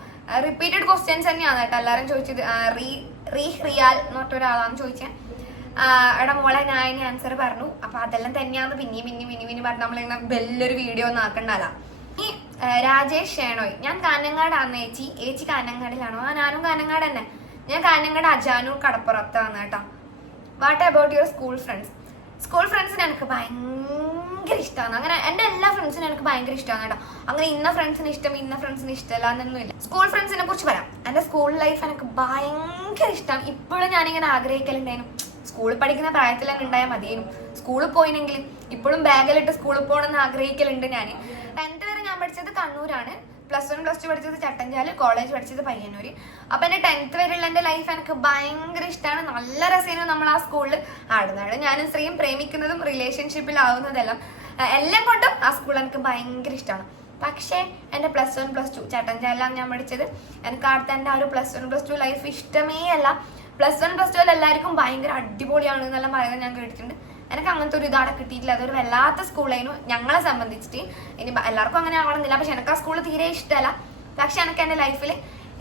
റിപ്പീറ്റഡ് ക്വസ്റ്റ്യൻസ് തന്നെയാണ് കേട്ടോ എല്ലാവരും ചോദിച്ചത്. റീ റീ റിയാൽ എന്ന് പറഞ്ഞ ഒരാളാണ് ചോദിച്ചത് എടാ മോളെ ഞാൻ അതിന് ആൻസർ പറഞ്ഞു. അപ്പൊ അതെല്ലാം തന്നെയാന്ന് പിന്നെയും പിന്നെയും പിന്നെയും പിന്നെയും പറഞ്ഞു നമ്മളിങ്ങനെ വലിയൊരു വീഡിയോ ഒന്നും ആക്കണ്ടല്ല. ഈ രാജേഷ് ഷേണോയ്. ഞാൻ കാനങ്ങാടാണ് ഏച്ചി ഏച്ചി കാനങ്ങാടിലാണോ ആ ഞാനും കാനങ്ങാട് തന്നെ. ഞാൻ കാനങ്ങാട് അജാനൂർ കടപ്പുറത്താണ് കേട്ടോ. What about your school friends school ഫ്രണ്ട്സിന് എനിക്ക് ഭയങ്കര ഇഷ്ടമാണ് അങ്ങനെ എന്റെ എല്ലാ ഫ്രണ്ട്സിനും എനിക്ക് ഭയങ്കര ഇഷ്ടമാണ് കേട്ടോ. അങ്ങനെ ഇന്ന ഫ്രണ്ട്സിന് ഇഷ്ടം ഇന്ന ഫ്രണ്ട്സിന് ഇഷ്ടമല്ല എന്നൊന്നുമില്ല സ്കൂൾ ഫ്രണ്ട്സിനെ കുറിച്ച് പറയാം. എന്റെ സ്കൂൾ ലൈഫ് എനിക്ക് ഭയങ്കര ഇഷ്ടമാണ് ഇപ്പോഴും ഞാനിങ്ങനെ ആഗ്രഹിക്കലുണ്ടായിരുന്നു. സ്കൂളിൽ പഠിക്കുന്ന പ്രായത്തിൽ തന്നെ ഉണ്ടായാൽ മതിയായിരുന്നു സ്കൂളിൽ പോയിനെങ്കിൽ ഇപ്പോഴും ബാഗിലിട്ട് സ്കൂളിൽ പോകണമെന്ന് ആഗ്രഹിക്കലുണ്ട് ഞാൻ ടെൻത്ത് വരെ ഞാൻ പഠിച്ചത് കണ്ണൂരാണ്. പ്ലസ് വൺ പ്ലസ് ടു പഠിച്ചത് ചട്ടഞ്ചാൽ കോളേജ് പഠിച്ചത് പയ്യന്നൂര്. അപ്പൊ എന്റെ ടെൻത്ത് വരെയുള്ള എന്റെ ലൈഫ് എനിക്ക് ഭയങ്കര ഇഷ്ടമാണ് നല്ല രസമായിരുന്നു നമ്മൾ ആ സ്കൂളിൽ ആടുന്നാണ് ഞാനും സ്ത്രീയും പ്രേമിക്കുന്നതും റിലേഷൻഷിപ്പിലാവുന്നതെല്ലാം എല്ലാം കൊണ്ടും ആ സ്കൂൾ എനിക്ക് ഭയങ്കര ഇഷ്ടമാണ് പക്ഷേ എന്റെ പ്ലസ് വൺ പ്ലസ് ടു ചട്ടഞ്ചാലാണ് ഞാൻ പഠിച്ചത്. എനിക്ക് അടുത്ത എന്റെ ആ ഒരു plus one plus two life ഇഷ്ടമേ അല്ല പ്ലസ് വൺ പ്ലസ് ടു എല്ലാവർക്കും ഭയങ്കര അടിപൊളിയാണ് എന്നെല്ലാം പറയുന്നത് ഞാൻ കേട്ടിട്ടുണ്ട്. എനിക്ക് അങ്ങനത്തെ ഒരു ഇതാണ് കിട്ടിയിട്ടില്ല. അതൊരു വല്ലാത്ത സ്കൂളായിരുന്നു ഞങ്ങളെ സംബന്ധിച്ചിട്ട് ഇനി എല്ലാവർക്കും അങ്ങനെ ആവണമെന്നില്ല. പക്ഷെ എനിക്ക് ആ സ്കൂൾ തീരെ ഇഷ്ടമല്ല. പക്ഷെ എനിക്ക് എന്റെ ലൈഫിൽ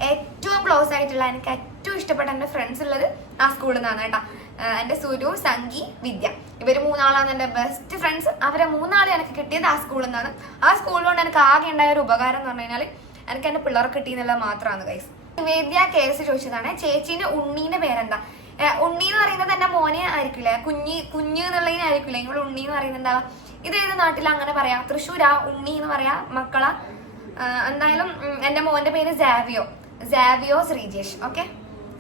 ഏറ്റവും ക്ലോസ് ആയിട്ടുള്ള എനിക്ക് ഏറ്റവും ഇഷ്ടപ്പെട്ട എന്റെ ഫ്രണ്ട്സ് ഉള്ളത് ആ സ്കൂളിൽ നിന്നാണ് കേട്ടോ. എന്റെ സുരു സംഗി വിദ്യ. ഇവർ മൂന്നാളാണ് എന്റെ ബെസ്റ്റ് ഫ്രണ്ട്സ് അവരെ മൂന്നാളും എനിക്ക് കിട്ടിയത് ആ സ്കൂളിൽ നിന്നാണ്. ആ സ്കൂൾ കൊണ്ട് എനിക്ക് ആകെ ഉണ്ടായ ഒരു ഉപകാരം എന്ന് പറഞ്ഞു കഴിഞ്ഞാൽ എനിക്ക് എന്റെ പിള്ളേർ കിട്ടിയെന്നുള്ളത് മാത്രമാണ് ഗൈസ് വേദ്യ കേസ് ചോദിച്ചതാണ്. ചേച്ചീന്റെ ഉണ്ണീന്റെ പേരെന്താ? ഉണ്ണി എന്ന് പറയുന്നത് എന്റെ മോനെ ആയിരിക്കില്ല? കുഞ്ഞി കുഞ്ഞ് എന്നുള്ളതിനായിരിക്കില്ല നിങ്ങൾ ഉണ്ണി എന്ന് പറയുന്നുണ്ടാവുക ഇത് ഏത് നാട്ടിൽ അങ്ങനെ പറയാം? തൃശ്ശൂരാ? ഉണ്ണി എന്ന് പറയാ? മക്കളാ? എന്തായാലും എന്റെ മോന്റെ പേര് സാവിയോ. സാവിയോ ശ്രീജേഷ്. ഓക്കെ?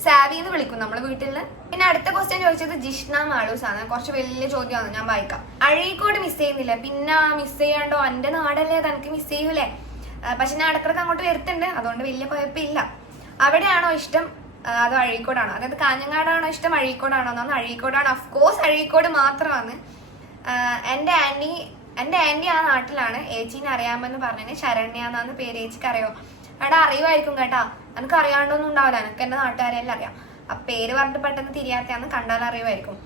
സാവി എന്ന് വിളിക്കും നമ്മൾ വീട്ടിൽ പിന്നെ അടുത്ത ക്വസ്റ്റ്യൻ ചോദിച്ചത് ജിഷ്ണ മാളൂസ് ആണ് കുറച്ച് വലിയ ചോദ്യമാണ് ഞാൻ വായിക്കാം. അഴീക്കോട് മിസ് ചെയ്യുന്നില്ല? പിന്നെ മിസ് ചെയ്യാണ്ടോ? എന്റെ നാടല്ലേ? തനിക്ക് മിസ് ചെയ്യൂലേ? പക്ഷെ ഞാൻ ഇടക്കിടക്ക് അങ്ങോട്ട് വരുത്തുണ്ട്. അതുകൊണ്ട് വലിയ കുഴപ്പമില്ല. അവിടെയാണോ ഇഷ്ടം? അതോ അഴീക്കോടാണോ. അതായത് കാഞ്ഞങ്ങാടാണോ ഇഷ്ടം അഴീക്കോടാണോ എന്നാണ് അഴീക്കോടാണ് കോഴ്സ് അഴീക്കോട് മാത്രമാണ്. എന്റെ ആന്റി എന്റെ ആന്റി ആ നാട്ടിലാണ്. ഏച്ചീനെ അറിയാമെന്ന് പറഞ്ഞതിന് ശരണ്യ എന്നാണ് പേര് ഏച്ചിക്ക് അറിയോ? എടാ അറിയുമായിരിക്കും കേട്ടാ. എനിക്ക് അറിയാണ്ടൊന്നും ഉണ്ടാവില്ല. എനിക്ക് എന്റെ നാട്ടുകാരെല്ലാം അറിയാം. ആ പേര് പറഞ്ഞിട്ട് പെട്ടെന്ന് തിരിയാത്തയാന്ന് കണ്ടാൽ അറിയുമായിരിക്കും.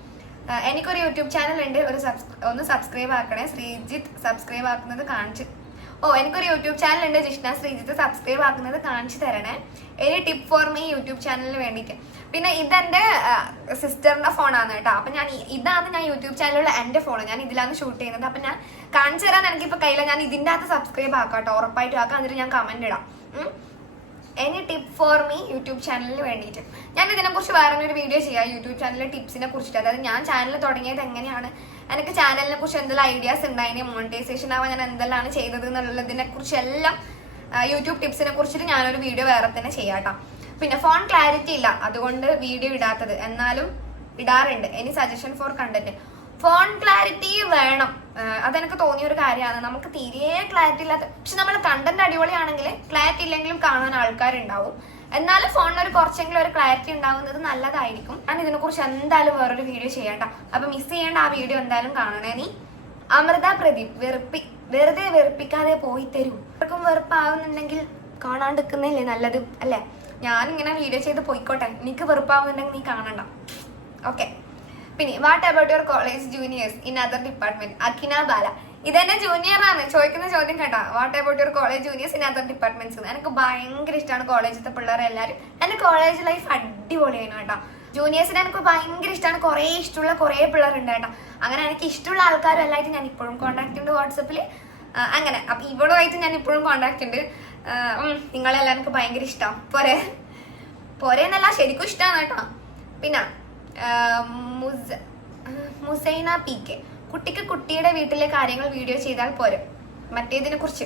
എനിക്കൊരു യൂട്യൂബ് ചാനൽ ഉണ്ട്. ഒരു സബ്സ് ഒന്ന് സബ്സ്ക്രൈബ് ആക്കണേ. ശ്രീജിത്ത് സബ്സ്ക്രൈബ് ആക്കുന്നത് കാണിച്ച് ഓ എനിക്കൊരു യൂട്യൂബ് ചാനൽ ഉണ്ട് ജിഷ്ണ. ശ്രീജിത്ത് സബ്സ്ക്രൈബ് ആക്കുന്നത് കാണിച്ചു തരണേ. Any tip for me YouTube ചാനലിന് വേണ്ടിയിട്ട്. പിന്നെ ഇതെന്റെ സിസ്റ്ററിന്റെ ഫോണാണ് കേട്ടോ. അപ്പൊ ഞാൻ ഇതാണ് ഞാൻ യൂട്യൂബ് ചാനലിലുള്ള എന്റെ ഫോൺ ഞാൻ ഇതിലാണ് ഷൂട്ട് ചെയ്യുന്നത്. അപ്പൊ ഞാൻ കാണിച്ചു തരാൻ എനിക്കിപ്പോ കയ്യില ഞാൻ ഇതിന്റെ അകത്ത് സബ്സ്ക്രൈബ് ആക്കാം കേട്ടോ. ഉറപ്പായിട്ട് ആക്കാം. എന്നിട്ട് ഞാൻ കമന്റ് ഇടാം. Any tip for me YouTube ചാനലിന് വേണ്ടിയിട്ട്. ഞാൻ ഇതിനെക്കുറിച്ച് വേറെ ഒരു വീഡിയോ ചെയ്യാം. യൂട്യൂബ് ചാനലിലെ ടിപ്സിനെ കുറിച്ചിട്ട്. അതായത് ഞാൻ ചാനൽ തുടങ്ങിയത് എങ്ങനെയാണ് എനിക്ക് ചാനലിനെ കുറിച്ച് എന്തെല്ലാം ഐഡിയാസ് ഉണ്ടായിന് മോണിറ്റൈസേഷൻ ആവാൻ ഞാൻ എന്തെല്ലാം ചെയ്തത് എന്നുള്ളതിനെ കുറിച്ച് എല്ലാം യൂട്യൂബ് ടിപ്സിനെ കുറിച്ചിട്ട് ഞാനൊരു വീഡിയോ വേറെ തന്നെ ചെയ്യാട്ടോ. പിന്നെ ഫോൺ ക്ലാരിറ്റി ഇല്ല. അതുകൊണ്ട് വീഡിയോ ഇടാത്തത്. എന്നാലും ഇടാറുണ്ട്. Any suggestion for content phone clarity വേണം. അതെനിക്ക് തോന്നിയ ഒരു കാര്യമാണ്. നമുക്ക് തീരെ ക്ലാരിറ്റി ഇല്ലാത്ത പക്ഷെ നമ്മൾ കണ്ടന്റ് അടിപൊളിയാണെങ്കിൽ ക്ലാരിറ്റി ഇല്ലെങ്കിലും കാണാൻ ആൾക്കാരുണ്ടാവും. എന്നാലും ഫോണിന് ഒരു കുറച്ചെങ്കിലും ഒരു ക്ലാരിറ്റി ഉണ്ടാവുന്നത് നല്ലതായിരിക്കും. ഞാൻ ഇതിനെക്കുറിച്ച് എന്തായാലും വേറൊരു വീഡിയോ ചെയ്യണ്ട അപ്പൊ മിസ് ചെയ്യേണ്ട ആ വീഡിയോ എന്തായാലും കാണണേ നീ. അമൃത പ്രദീപ് വെറുപ്പി വെറുതെ വെറുപ്പിക്കാതെ പോയി തരൂ. ആർക്കും വെറുപ്പാവുന്നുണ്ടെങ്കിൽ കാണാണ്ടിരിക്കുന്നില്ലേ നല്ലത് അല്ലേ? ഇങ്ങനെ വീഡിയോ ചെയ്ത് പോയിക്കോട്ടെ. എനിക്ക് വെറുപ്പാവുന്നുണ്ടെങ്കിൽ നീ കാണണ്ട. ഓക്കെ പിന്നെ what about your college juniors in other department Akhina Bala. ഇതെന്നെ ജൂനിയർ ആണ്. ചോദിക്കുന്ന ചോദ്യം കേട്ടാ. What about your college juniors in other departments എനിക്ക് ഭയങ്കര ഇഷ്ടമാണ് കോളേജിലത്തെ പിള്ളേരെ എല്ലാവരും എന്റെ കോളേജ് ലൈഫ് അടിപൊളിയാണ് കേട്ടോ. ജൂനിയേഴ്സിനെ എനിക്ക് ഭയങ്കര ഇഷ്ടമാണ് കുറേ ഇഷ്ടമുള്ള കുറേ പിള്ളേരുണ്ട് കേട്ടോ. അങ്ങനെ എനിക്ക് ഇഷ്ടമുള്ള ആൾക്കാരും എല്ലായിട്ടും ഞാൻ ഇപ്പോഴും കോൺടാക്ട് ഉണ്ട് വാട്സപ്പിൽ അങ്ങനെ. അപ്പൊ ഇവളുമായിട്ട് ഞാൻ ഇപ്പോഴും കോൺടാക്ട് ഉണ്ട്. നിങ്ങളെല്ലാം എനിക്ക് ഭയങ്കര ഇഷ്ടം. പോരെ. പോരെ എന്നല്ല ശരിക്കും ഇഷ്ടമാണ് കേട്ടോ. പിന്നെ മുസൈന പി കെ. കുട്ടിക്ക് കുട്ടിയുടെ വീട്ടിലെ കാര്യങ്ങൾ വീഡിയോ ചെയ്താൽ പോരെ? മറ്റേതിനെ കുറിച്ച്.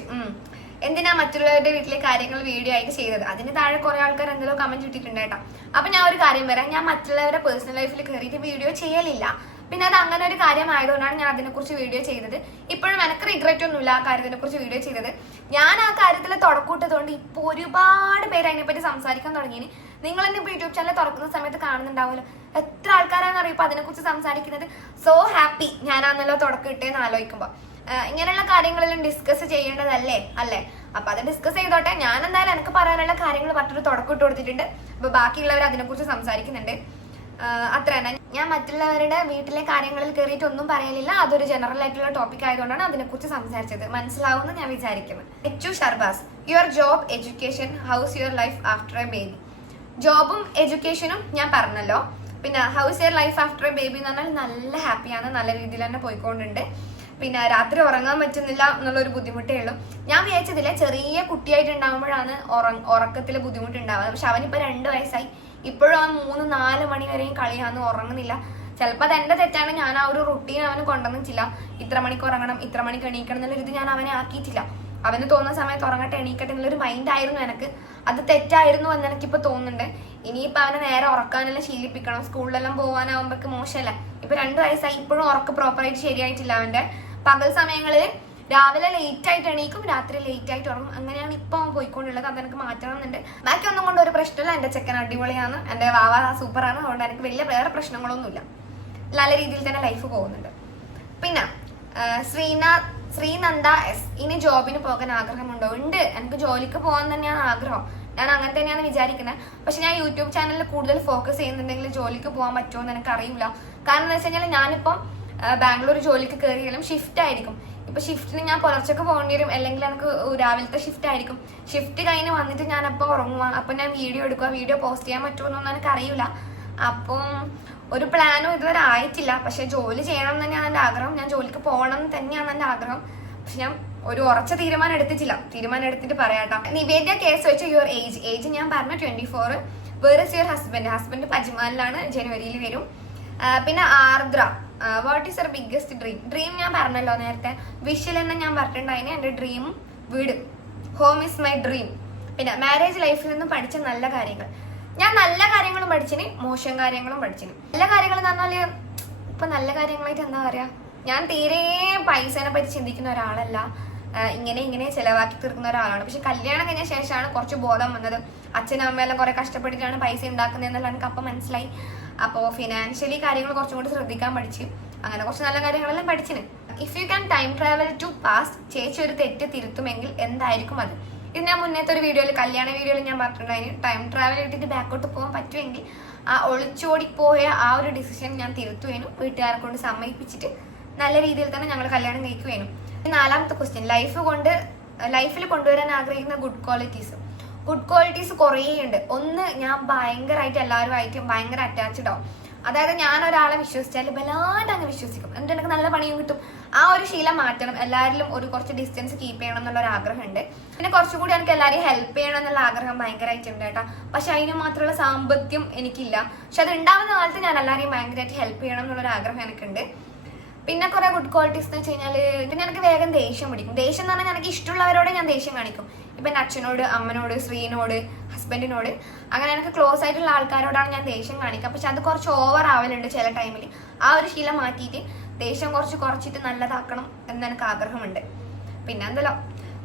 എന്തിനാ മറ്റുള്ളവരുടെ വീട്ടിലെ കാര്യങ്ങൾ വീഡിയോ ആയിട്ട് ചെയ്തത്? അതിന് താഴെ കുറെ ആൾക്കാർ എന്തെങ്കിലും കമന്റ് ഇട്ടിട്ടുണ്ട് അപ്പൊ ഞാൻ ഒരു കാര്യം പറയാം. ഞാൻ മറ്റുള്ളവരുടെ പേഴ്സണൽ ലൈഫിൽ കയറിയിട്ട് വീഡിയോ ചെയ്യലില്ല. പിന്നെ അത് അങ്ങനെ ഒരു കാര്യം ആയതുകൊണ്ടാണ് ഞാൻ അതിനെക്കുറിച്ച് വീഡിയോ ചെയ്തത്. ഇപ്പോഴും എനിക്ക് റിഗ്രറ്റ് ഒന്നുമില്ല ആ കാര്യത്തിനെ കുറിച്ച് വീഡിയോ ചെയ്തത്. ഞാൻ ആ കാര്യത്തിൽ തുടക്കൂട്ടതുകൊണ്ട് ഇപ്പൊ ഒരുപാട് പേര് അതിനെപ്പറ്റി സംസാരിക്കാൻ തുടങ്ങിയിന്. നിങ്ങൾ എന്നെ ഇപ്പൊ യൂട്യൂബ് ചാനൽ തുറക്കുന്ന സമയത്ത് കാണുന്നുണ്ടാവുമല്ലോ. എത്ര ആൾക്കാരാണെന്ന് അറിയിപ്പോ അതിനെക്കുറിച്ച് സംസാരിക്കുന്നത്. സോ ഹാപ്പി ഞാനാണല്ലോ തുടക്കം ഇട്ടേന്ന് ആലോചിക്കുമ്പോ. ആഹ് ഇങ്ങനെയുള്ള കാര്യങ്ങളെല്ലാം ഡിസ്കസ് ചെയ്യേണ്ടതല്ലേ? അല്ലേ? അപ്പൊ അത് ഡിസ്കസ് ചെയ്തോട്ടെ. ഞാൻ എന്തായാലും എനിക്ക് പറയാനുള്ള കാര്യങ്ങൾ പറഞ്ഞൊരു തുടക്കം ഇട്ട് കൊടുത്തിട്ടുണ്ട്. അപ്പൊ ബാക്കിയുള്ളവർ അതിനെക്കുറിച്ച് സംസാരിക്കുന്നുണ്ട്. അത്ര തന്നെ. ഞാൻ മറ്റുള്ളവരുടെ വീട്ടിലെ കാര്യങ്ങളിൽ കയറിയിട്ട് ഒന്നും പറയലില്ല. അതൊരു ജനറൽ ആയിട്ടുള്ള ടോപ്പിക് ആയതുകൊണ്ടാണ് അതിനെക്കുറിച്ച് സംസാരിച്ചത്. മനസ്സിലാവുമെന്ന് ഞാൻ വിചാരിക്കുന്നു. എച്ചു Sharbas your job education how's your life after a baby ജോബും എഡ്യൂക്കേഷനും ഞാൻ പറഞ്ഞല്ലോ. പിന്നെ how's your life after baby എന്ന് പറഞ്ഞാൽ നല്ല ഹാപ്പിയാണ് നല്ല രീതിയിൽ തന്നെ പോയിക്കൊണ്ടുണ്ട്. പിന്നെ രാത്രി ഉറങ്ങാൻ പറ്റുന്നില്ല എന്നുള്ളൊരു ബുദ്ധിമുട്ടേ ഉള്ളൂ. ഞാൻ വിചാരിച്ചതില്ല ചെറിയ കുട്ടിയായിട്ട് കുട്ടിയായിട്ടുണ്ടാകുമ്പോഴാണ് ഉറ- ഉറക്കത്തിൽ ബുദ്ധിമുട്ടുണ്ടാവുക പക്ഷെ അവനിപ്പോ രണ്ട് വയസ്സായി. ഇപ്പോഴും അവൻ മൂന്ന് നാല് മണി വരെയും കളിയാന്ന് ഉറങ്ങുന്നില്ല. ചിലപ്പോൾ അത് എന്റെ തെറ്റാണ്. ഞാൻ ആ ഒരു റുട്ടീൻ അവന് കൊണ്ടുവന്നിട്ടില്ല. ഇത്ര മണിക്ക് ഉറങ്ങണം ഇത്ര മണിക്ക് എണീക്കണം എന്നുള്ള ഇത് ഞാൻ അവനെ ആക്കിയിട്ടില്ല. അവന് തോന്നുന്ന സമയത്ത് ഉറങ്ങട്ടെ എണീക്കട്ടെ എന്നുള്ളൊരു മൈൻഡ് ആയിരുന്നു എനിക്ക്. അത് തെറ്റായിരുന്നു എന്ന് എനിക്കിപ്പോ തോന്നുന്നുണ്ട്. ഇനിയിപ്പോ അവനെ നേരെ ഉറക്കാനെല്ലാം ശീലിപ്പിക്കണം. സ്കൂളിലെല്ലാം പോകാനാവുമ്പോഴേക്ക് മോശമല്ല ഇപ്പൊ രണ്ടു വയസ്സായി ഇപ്പോഴും ഉറക്ക് പ്രോപ്പറായിട്ട് ശരിയായിട്ടില്ല അവന്റെ. പകൽ സമയങ്ങളിൽ രാവിലെ ലേറ്റ് ആയിട്ട് എണീക്കും രാത്രി ലേറ്റ് ആയിട്ട് ഉറങ്ങും. അങ്ങനെയാണ് ഇപ്പൊ അവൻ പോയിക്കൊണ്ടുള്ളത് അത് എനിക്ക് മാറ്റണം എന്നുണ്ട് ബാക്കി ഒന്നും കൊണ്ട് ഒരു പ്രശ്നമില്ല. എന്റെ ചെക്കൻ അടിപൊളിയാണ്. എന്റെ വാവ സൂപ്പറാണ്. അതുകൊണ്ട് എനിക്ക് വലിയ വേറെ പ്രശ്നങ്ങളൊന്നുമില്ല. നല്ല രീതിയിൽ തന്നെ ലൈഫ് പോകുന്നുണ്ട്. പിന്നെ ശ്രീനാഥ് ശ്രീനന്ദ എസ് ഇനി ജോബിന് പോകാൻ ആഗ്രഹമുണ്ടോ? ഉണ്ട്. എനിക്ക് ജോലിക്ക് പോകാൻ തന്നെയാണ് ആഗ്രഹം. ഞാൻ അങ്ങനെ തന്നെയാണ് വിചാരിക്കുന്നത്. പക്ഷെ ഞാൻ യൂട്യൂബ് ചാനലിൽ കൂടുതൽ ഫോക്കസ് ചെയ്യുന്നുണ്ടെങ്കിൽ ജോലിക്ക് പോകാൻ പറ്റുമോ എന്ന് എനിക്ക് അറിയില്ല കാരണം എന്താ വെച്ച് കഴിഞ്ഞാൽ ഞാനിപ്പം ബാംഗ്ലൂർ ജോലിക്ക് കയറിയാലും ഷിഫ്റ്റ് ആയിരിക്കും. ഇപ്പൊ ഷിഫ്റ്റിന് ഞാൻ പുലർച്ചക്ക് പോകേണ്ടി വരും. അല്ലെങ്കിൽ എനിക്ക് രാവിലത്തെ ഷിഫ്റ്റ് ആയിരിക്കും. ഷിഫ്റ്റ് കഴിഞ്ഞ് വന്നിട്ട് ഞാൻ അപ്പോൾ ഉറങ്ങുക അപ്പൊ ഞാൻ വീഡിയോ എടുക്കുക വീഡിയോ പോസ്റ്റ് ചെയ്യാൻ പറ്റുമോ എന്നൊന്നും എനിക്ക് അറിയില്ല അപ്പം ഒരു പ്ലാനും ഇതുവരെ ആയിട്ടില്ല. പക്ഷെ ജോലി ചെയ്യണം എന്ന് തന്നെയാണ് എന്റെ ആഗ്രഹം. ഞാൻ ജോലിക്ക് പോകണം എന്ന് തന്നെയാണ് എന്റെ ആഗ്രഹം. പക്ഷെ ഞാൻ ഒരു ഉറച്ച തീരുമാനം എടുത്തിട്ടില്ല. തീരുമാനം എടുത്തിട്ട് പറയാട്ടോ. നിവേദ്യ കേസ് വെച്ച് യുവർ ഏജ് ഏജ് ഞാൻ പറഞ്ഞ twenty four where is your husband husband പതിനാലിലാണ് ജനുവരിയിൽ വരും. പിന്നെ Ardra. What is your biggest dream dream ഞാൻ പറഞ്ഞല്ലോ നേരത്തെ. വിഷിൽ എന്ന് ഞാൻ പറഞ്ഞിട്ടുണ്ടായിന് എന്റെ ഡ്രീം വീട്. ഹോം ഇസ് മൈ ഡ്രീം പിന്നെ മാരേജ് ലൈഫിൽ നിന്നും പഠിച്ച നല്ല കാര്യങ്ങൾ. ഞാൻ നല്ല കാര്യങ്ങളും പഠിച്ചിന് മോശം കാര്യങ്ങളും പഠിച്ചിന്. നല്ല കാര്യങ്ങൾ എന്ന് പറഞ്ഞാൽ ഇപ്പൊ നല്ല കാര്യങ്ങളായിട്ട് എന്താ പറയാ? ഞാൻ തീരെ പൈസനെ പറ്റി ചിന്തിക്കുന്ന ഒരാളല്ല. ഇങ്ങനെ ഇങ്ങനെ ചിലവാക്കി തീർക്കുന്ന ഒരാളാണ്. പക്ഷെ കല്യാണം കഴിഞ്ഞ ശേഷമാണ് കുറച്ച് ബോധം വന്നത്. അച്ഛനും അമ്മയെല്ലാം കുറെ കഷ്ടപ്പെട്ടിട്ടാണ് പൈസ ഉണ്ടാക്കുന്നത് എന്നുള്ള എനിക്ക് അപ്പം മനസ്സിലായി. അപ്പോൾ ഫിനാൻഷ്യലി കാര്യങ്ങൾ കുറച്ചും കൂടി ശ്രദ്ധിക്കാൻ പഠിച്ചു. അങ്ങനെ കുറച്ച് നല്ല കാര്യങ്ങളെല്ലാം പഠിച്ചിന്. If you can time travel to past ചേച്ചി ഒരു തെറ്റ് തിരുത്തുമെങ്കിൽ എന്തായിരിക്കും അത്? ഇത് ഞാൻ മുന്നേത്തെ ഒരു വീഡിയോയിൽ കല്യാണ വീഡിയോയിൽ ഞാൻ പറഞ്ഞിട്ടുണ്ടായിരുന്നു. ടൈം ട്രാവൽ ചെയ്തിട്ട് ബാക്കോട്ട് പോകാൻ പറ്റുമെങ്കിൽ ആ ഒളിച്ചോടി പോയ ആ ഒരു ഡിസിഷൻ ഞാൻ തിരുത്തുവേനും വീട്ടുകാരെ കൊണ്ട് സമ്മതിപ്പിച്ചിട്ട് നല്ല രീതിയിൽ തന്നെ ഞങ്ങൾ കല്യാണം കഴിക്കുവേനും നാലാമത്തെ ക്വസ്റ്റ്യൻ ലൈഫ് കൊണ്ട് ലൈഫിൽ കൊണ്ടുവരാൻ ആഗ്രഹിക്കുന്ന ഗുഡ് ക്വാളിറ്റീസ് ഗുഡ് ക്വാളിറ്റീസ് കുറേ ഉണ്ട് ഒന്ന് ഞാൻ ഭയങ്കരമായിട്ട് എല്ലാവരുമായിട്ടും ഭയങ്കര അറ്റാച്ച്ഡ് ആവും അതായത് ഞാൻ ഒരാളെ വിശ്വസിച്ചാൽ വല്ലാണ്ട് അങ്ങ് വിശ്വസിക്കും. എന്നിട്ട് എനിക്ക് നല്ല പണിയും കിട്ടും. ആ ഒരു ശീലം മാറ്റണം. എല്ലാവരിലും ഒരു കുറച്ച് ഡിസ്റ്റൻസ് കീപ്പ് ചെയ്യണം എന്നുള്ള ഒരു ആഗ്രഹമുണ്ട്. പിന്നെ കുറച്ചുകൂടി എനിക്ക് എല്ലാവരെയും ഹെൽപ്പ് ചെയ്യണം എന്നുള്ള ആഗ്രഹം ഭയങ്കരമായിട്ടുണ്ട് കേട്ടോ. പക്ഷെ അതിന് മാത്രമുള്ള സാമ്പത്തികം എനിക്കില്ല. പക്ഷെ അത് ഉണ്ടാവുന്ന കാലത്ത് ഞാൻ എല്ലാവരെയും ഭയങ്കരമായിട്ട് ഹെൽപ്പ് ചെയ്യണം എന്നുള്ള ഒരു ആഗ്രഹം എനിക്കുണ്ട്. പിന്നെ കുറെ ഗുഡ് ക്വാളിറ്റീസ് എന്ന് വെച്ച് കഴിഞ്ഞാൽ പിന്നെ എനിക്ക് വേഗം ദേഷ്യം പിടിക്കും. ദേഷ്യം എന്ന് പറഞ്ഞാൽ എനിക്ക് ഇഷ്ടമുള്ളവരോട് ഞാൻ ദേഷ്യം കാണിക്കും. ഇപ്പൊ എന്റെ അച്ഛനോട് അമ്മനോട് ശ്രീനോട് ഹസ്ബൻഡിനോട് അങ്ങനെ എനിക്ക് ക്ലോസ് ആയിട്ടുള്ള ആൾക്കാരോടാണ് ഞാൻ ദേഷ്യം കാണിക്കുക. പക്ഷെ അത് കുറച്ച് ഓവർ ആവലുണ്ട് ചില ടൈമിൽ ആ ഒരു ശീലം മാറ്റിയിട്ട് ദേഷ്യം കുറച്ച് കുറച്ചിട്ട് നല്ലതാക്കണം എന്ന് എനിക്ക് ആഗ്രഹമുണ്ട്. പിന്നെ എന്തല്ലോ.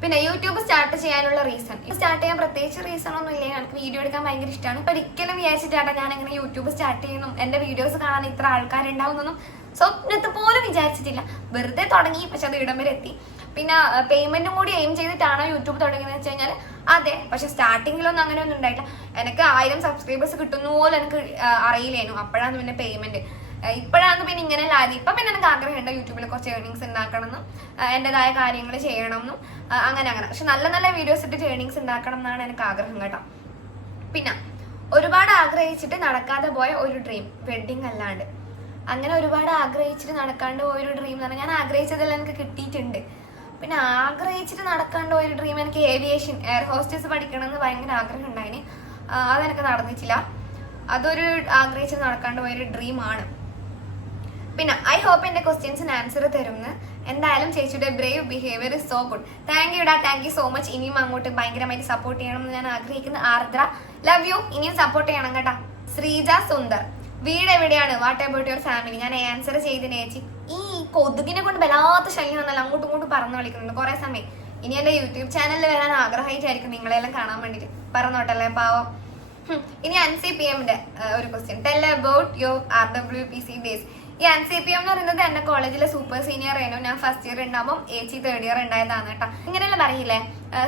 പിന്നെ യൂട്യൂബ് സ്റ്റാർട്ട് ചെയ്യാനുള്ള റീസൺ സ്റ്റാർട്ട് ചെയ്യാൻ പ്രത്യേകിച്ച് റീസൺ ഒന്നും ഇല്ല. എനിക്ക് വീഡിയോ എടുക്കാൻ ഭയങ്കര ഇഷ്ടമാണ് ഒരിക്കലും വിചാരിച്ചിട്ടാണ് ഞാൻ ഇങ്ങനെ യൂട്യൂബ് സ്റ്റാർട്ട് ചെയ്യുന്നു. എന്റെ വീഡിയോസ് കാണാൻ ഇത്ര ആൾക്കാരുണ്ടാവുന്നൊന്നും സ്വപ്നത്ത് പോലും വിചാരിച്ചിട്ടില്ല. വെറുതെ തുടങ്ങി പക്ഷെ അത് ഇടം വരെ എത്തി. പിന്നെ പേയ്മെന്റും കൂടി എയിം ചെയ്തിട്ടാണോ യൂട്യൂബ് തുടങ്ങിയെന്ന് വെച്ച് കഴിഞ്ഞാൽ അതെ. പക്ഷെ സ്റ്റാർട്ടിങ്ങിലൊന്നും അങ്ങനെ ഒന്നും ഉണ്ടായില്ല എനിക്ക് ആയിരം സബ്സ്ക്രൈബേഴ്സ് കിട്ടുന്ന പോലെ എനിക്ക് അറിയില്ലേനു. അപ്പോഴാണ് പിന്നെ പേയ്മെന്റ് ഇപ്പോഴാണ് പിന്നെ ഇങ്ങനെ ലാതി ഇപ്പം പിന്നെ എനിക്ക് ആഗ്രഹമുണ്ട് യൂട്യൂബിൽ കുറച്ച് ഏർണിങ്സ് ഉണ്ടാക്കണം എന്നും എന്റെതായ കാര്യങ്ങൾ ചെയ്യണം എന്നും അങ്ങനെ അങ്ങനെ. പക്ഷെ നല്ല നല്ല വീഡിയോസ് ഇട്ട് ഏർണിങ്സ് ഉണ്ടാക്കണം എന്നാണ് എനിക്ക് ആഗ്രഹം കേട്ടോ. പിന്നെ ഒരുപാട് ആഗ്രഹിച്ചിട്ട് നടക്കാതെ പോയ ഒരു ഡ്രീം വെഡിങ് അല്ലാണ്ട്. അങ്ങനെ ഒരുപാട് ആഗ്രഹിച്ചിട്ട് നടക്കാണ്ട് പോയൊരു ഡ്രീം എന്ന് പറഞ്ഞാൽ ഞാൻ ആഗ്രഹിച്ചതെല്ലാം എനിക്ക് കിട്ടിയിട്ടുണ്ട്. പിന്നെ ആഗ്രഹിച്ചിട്ട് നടക്കാണ്ട് പോയൊരു ഡ്രീം എനിക്ക് ഏവിയേഷൻ എയർ ഹോസ്റ്റസ് പഠിക്കണം എന്ന് ഭയങ്കര ആഗ്രഹം ഉണ്ടായിന്. അതെനിക്ക് നടന്നിട്ടില്ല. അതൊരു ആഗ്രഹിച്ചിട്ട് നടക്കാണ്ട് പോയൊരു ഡ്രീമാണ് പിന്നെ ഐ ഹോപ്പ് എന്റെ ക്വസ്റ്റ്യൻസിന് ആൻസർ തരുമെന്ന് എന്തായാലും ചേച്ചിയുടെ brave behaviour is so good thank you ഡാ താങ്ക് യു സോ മച്ച് ഇനിയും അങ്ങോട്ട് ഭയങ്കരമായിട്ട് സപ്പോർട്ട് ചെയ്യണം എന്ന് ഞാൻ ആഗ്രഹിക്കുന്ന. ആർദ്ര ലവ് യു ഇനിയും സപ്പോർട്ട് ചെയ്യണം കേട്ടാ. ശ്രീജ സുന്ദർ. വീട് എവിടെയാണ് വാട്ട് അബൌട്ട് യുവർ ഫാമിലി ഞാൻ ആൻസർ ചെയ്തിന് ചേച്ചി. ഈ കൊതുകിനെ കൊണ്ട് വല്ലാത്ത ശല്യം വന്നാലും അങ്ങോട്ടും ഇങ്ങോട്ടും പറന്ന് കളിക്കുന്നുണ്ട് കുറെ സമയം. ഇനി എന്റെ യൂട്യൂബ് ചാനലിൽ വരാൻ ആഗ്രഹിച്ചായിരിക്കും നിങ്ങളെല്ലാം കാണാൻ വേണ്ടിട്ട്. പറഞ്ഞോട്ടല്ലേ പാവം? ഇനി അൻസി പി എമ്മിന്റെ ഒരു question tell about your R W P C days ഈ എൻ സി പി എം എന്ന് പറയുന്നത് എന്റെ കോളേജിലെ സൂപ്പർ സീനിയർ ആയിരുന്നു. ഞാൻ ഫസ്റ്റ് ഇയർ ഉണ്ടാകുമ്പോൾ ഏച്ചി തേർഡ് ഇയർ ഉണ്ടായതാണ് കേട്ടോ. ഇങ്ങനെയല്ല പറയില്ലേ?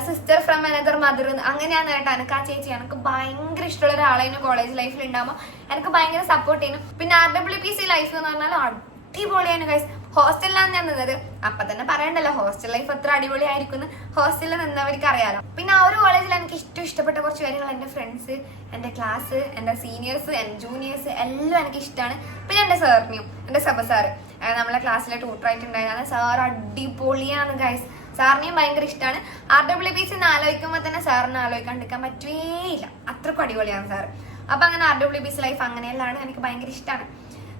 സിസ്റ്റർ ഫ്രം അനദർ മദർ അങ്ങനെയാണ് കേട്ടോ എനിക്ക് ആ ചേച്ചി. എനിക്ക് ഭയങ്കര ഇഷ്ടമുള്ള ഒരാളായിരുന്നു കോളേജ് ലൈഫിൽ ഉണ്ടാകുമ്പോൾ എനിക്ക് ഭയങ്കര സപ്പോർട്ട് ചെയ്യുന്നു. പിന്നെ R W P C life എന്ന് പറഞ്ഞാൽ അടിപൊളിയാണ് ഗൈസ് ഹോസ്റ്റലിലാണ് ഞാൻ നിന്നത്. അപ്പൊ തന്നെ പറയണ്ടല്ലോ ഹോസ്റ്റൽ ലൈഫ് എത്ര അടിപൊളിയായിരിക്കും ഹോസ്റ്റലിൽ നിന്നവർക്ക് അറിയാലോ പിന്നെ ആ ഒരു കോളേജിൽ എനിക്ക് ഏറ്റവും ഇഷ്ടപ്പെട്ട കുറച്ച് കാര്യങ്ങൾ എന്റെ ഫ്രണ്ട്സ് എന്റെ ക്ലാസ് എന്റെ സീനിയേഴ്സ് എന്റെ ജൂനിയേഴ്സ് എല്ലാം എനിക്ക് ഇഷ്ടമാണ് പിന്നെ എന്റെ സാറിനെയും എന്റെ സബ സാറ് നമ്മളെ ക്ലാസ്സിലെ ടൂട്ടറായിട്ടുണ്ടായതാണ് സാർ അടിപൊളിയാണ് ഗൈസ് സാറിനെയും ഭയങ്കര ഇഷ്ടമാണ് ആർ ഡബ്ല്യു ബി സി ആലോചിക്കുമ്പോൾ തന്നെ സാറിനെ ആലോചിക്കാണ്ടിരിക്കാൻ പറ്റുകയില്ല അത്രക്കും അടിപൊളിയാണ് സാർ അപ്പൊ അങ്ങനെ R W B C life അങ്ങനെയുള്ളതാണ് എനിക്ക് ഭയങ്കര ഇഷ്ടമാണ്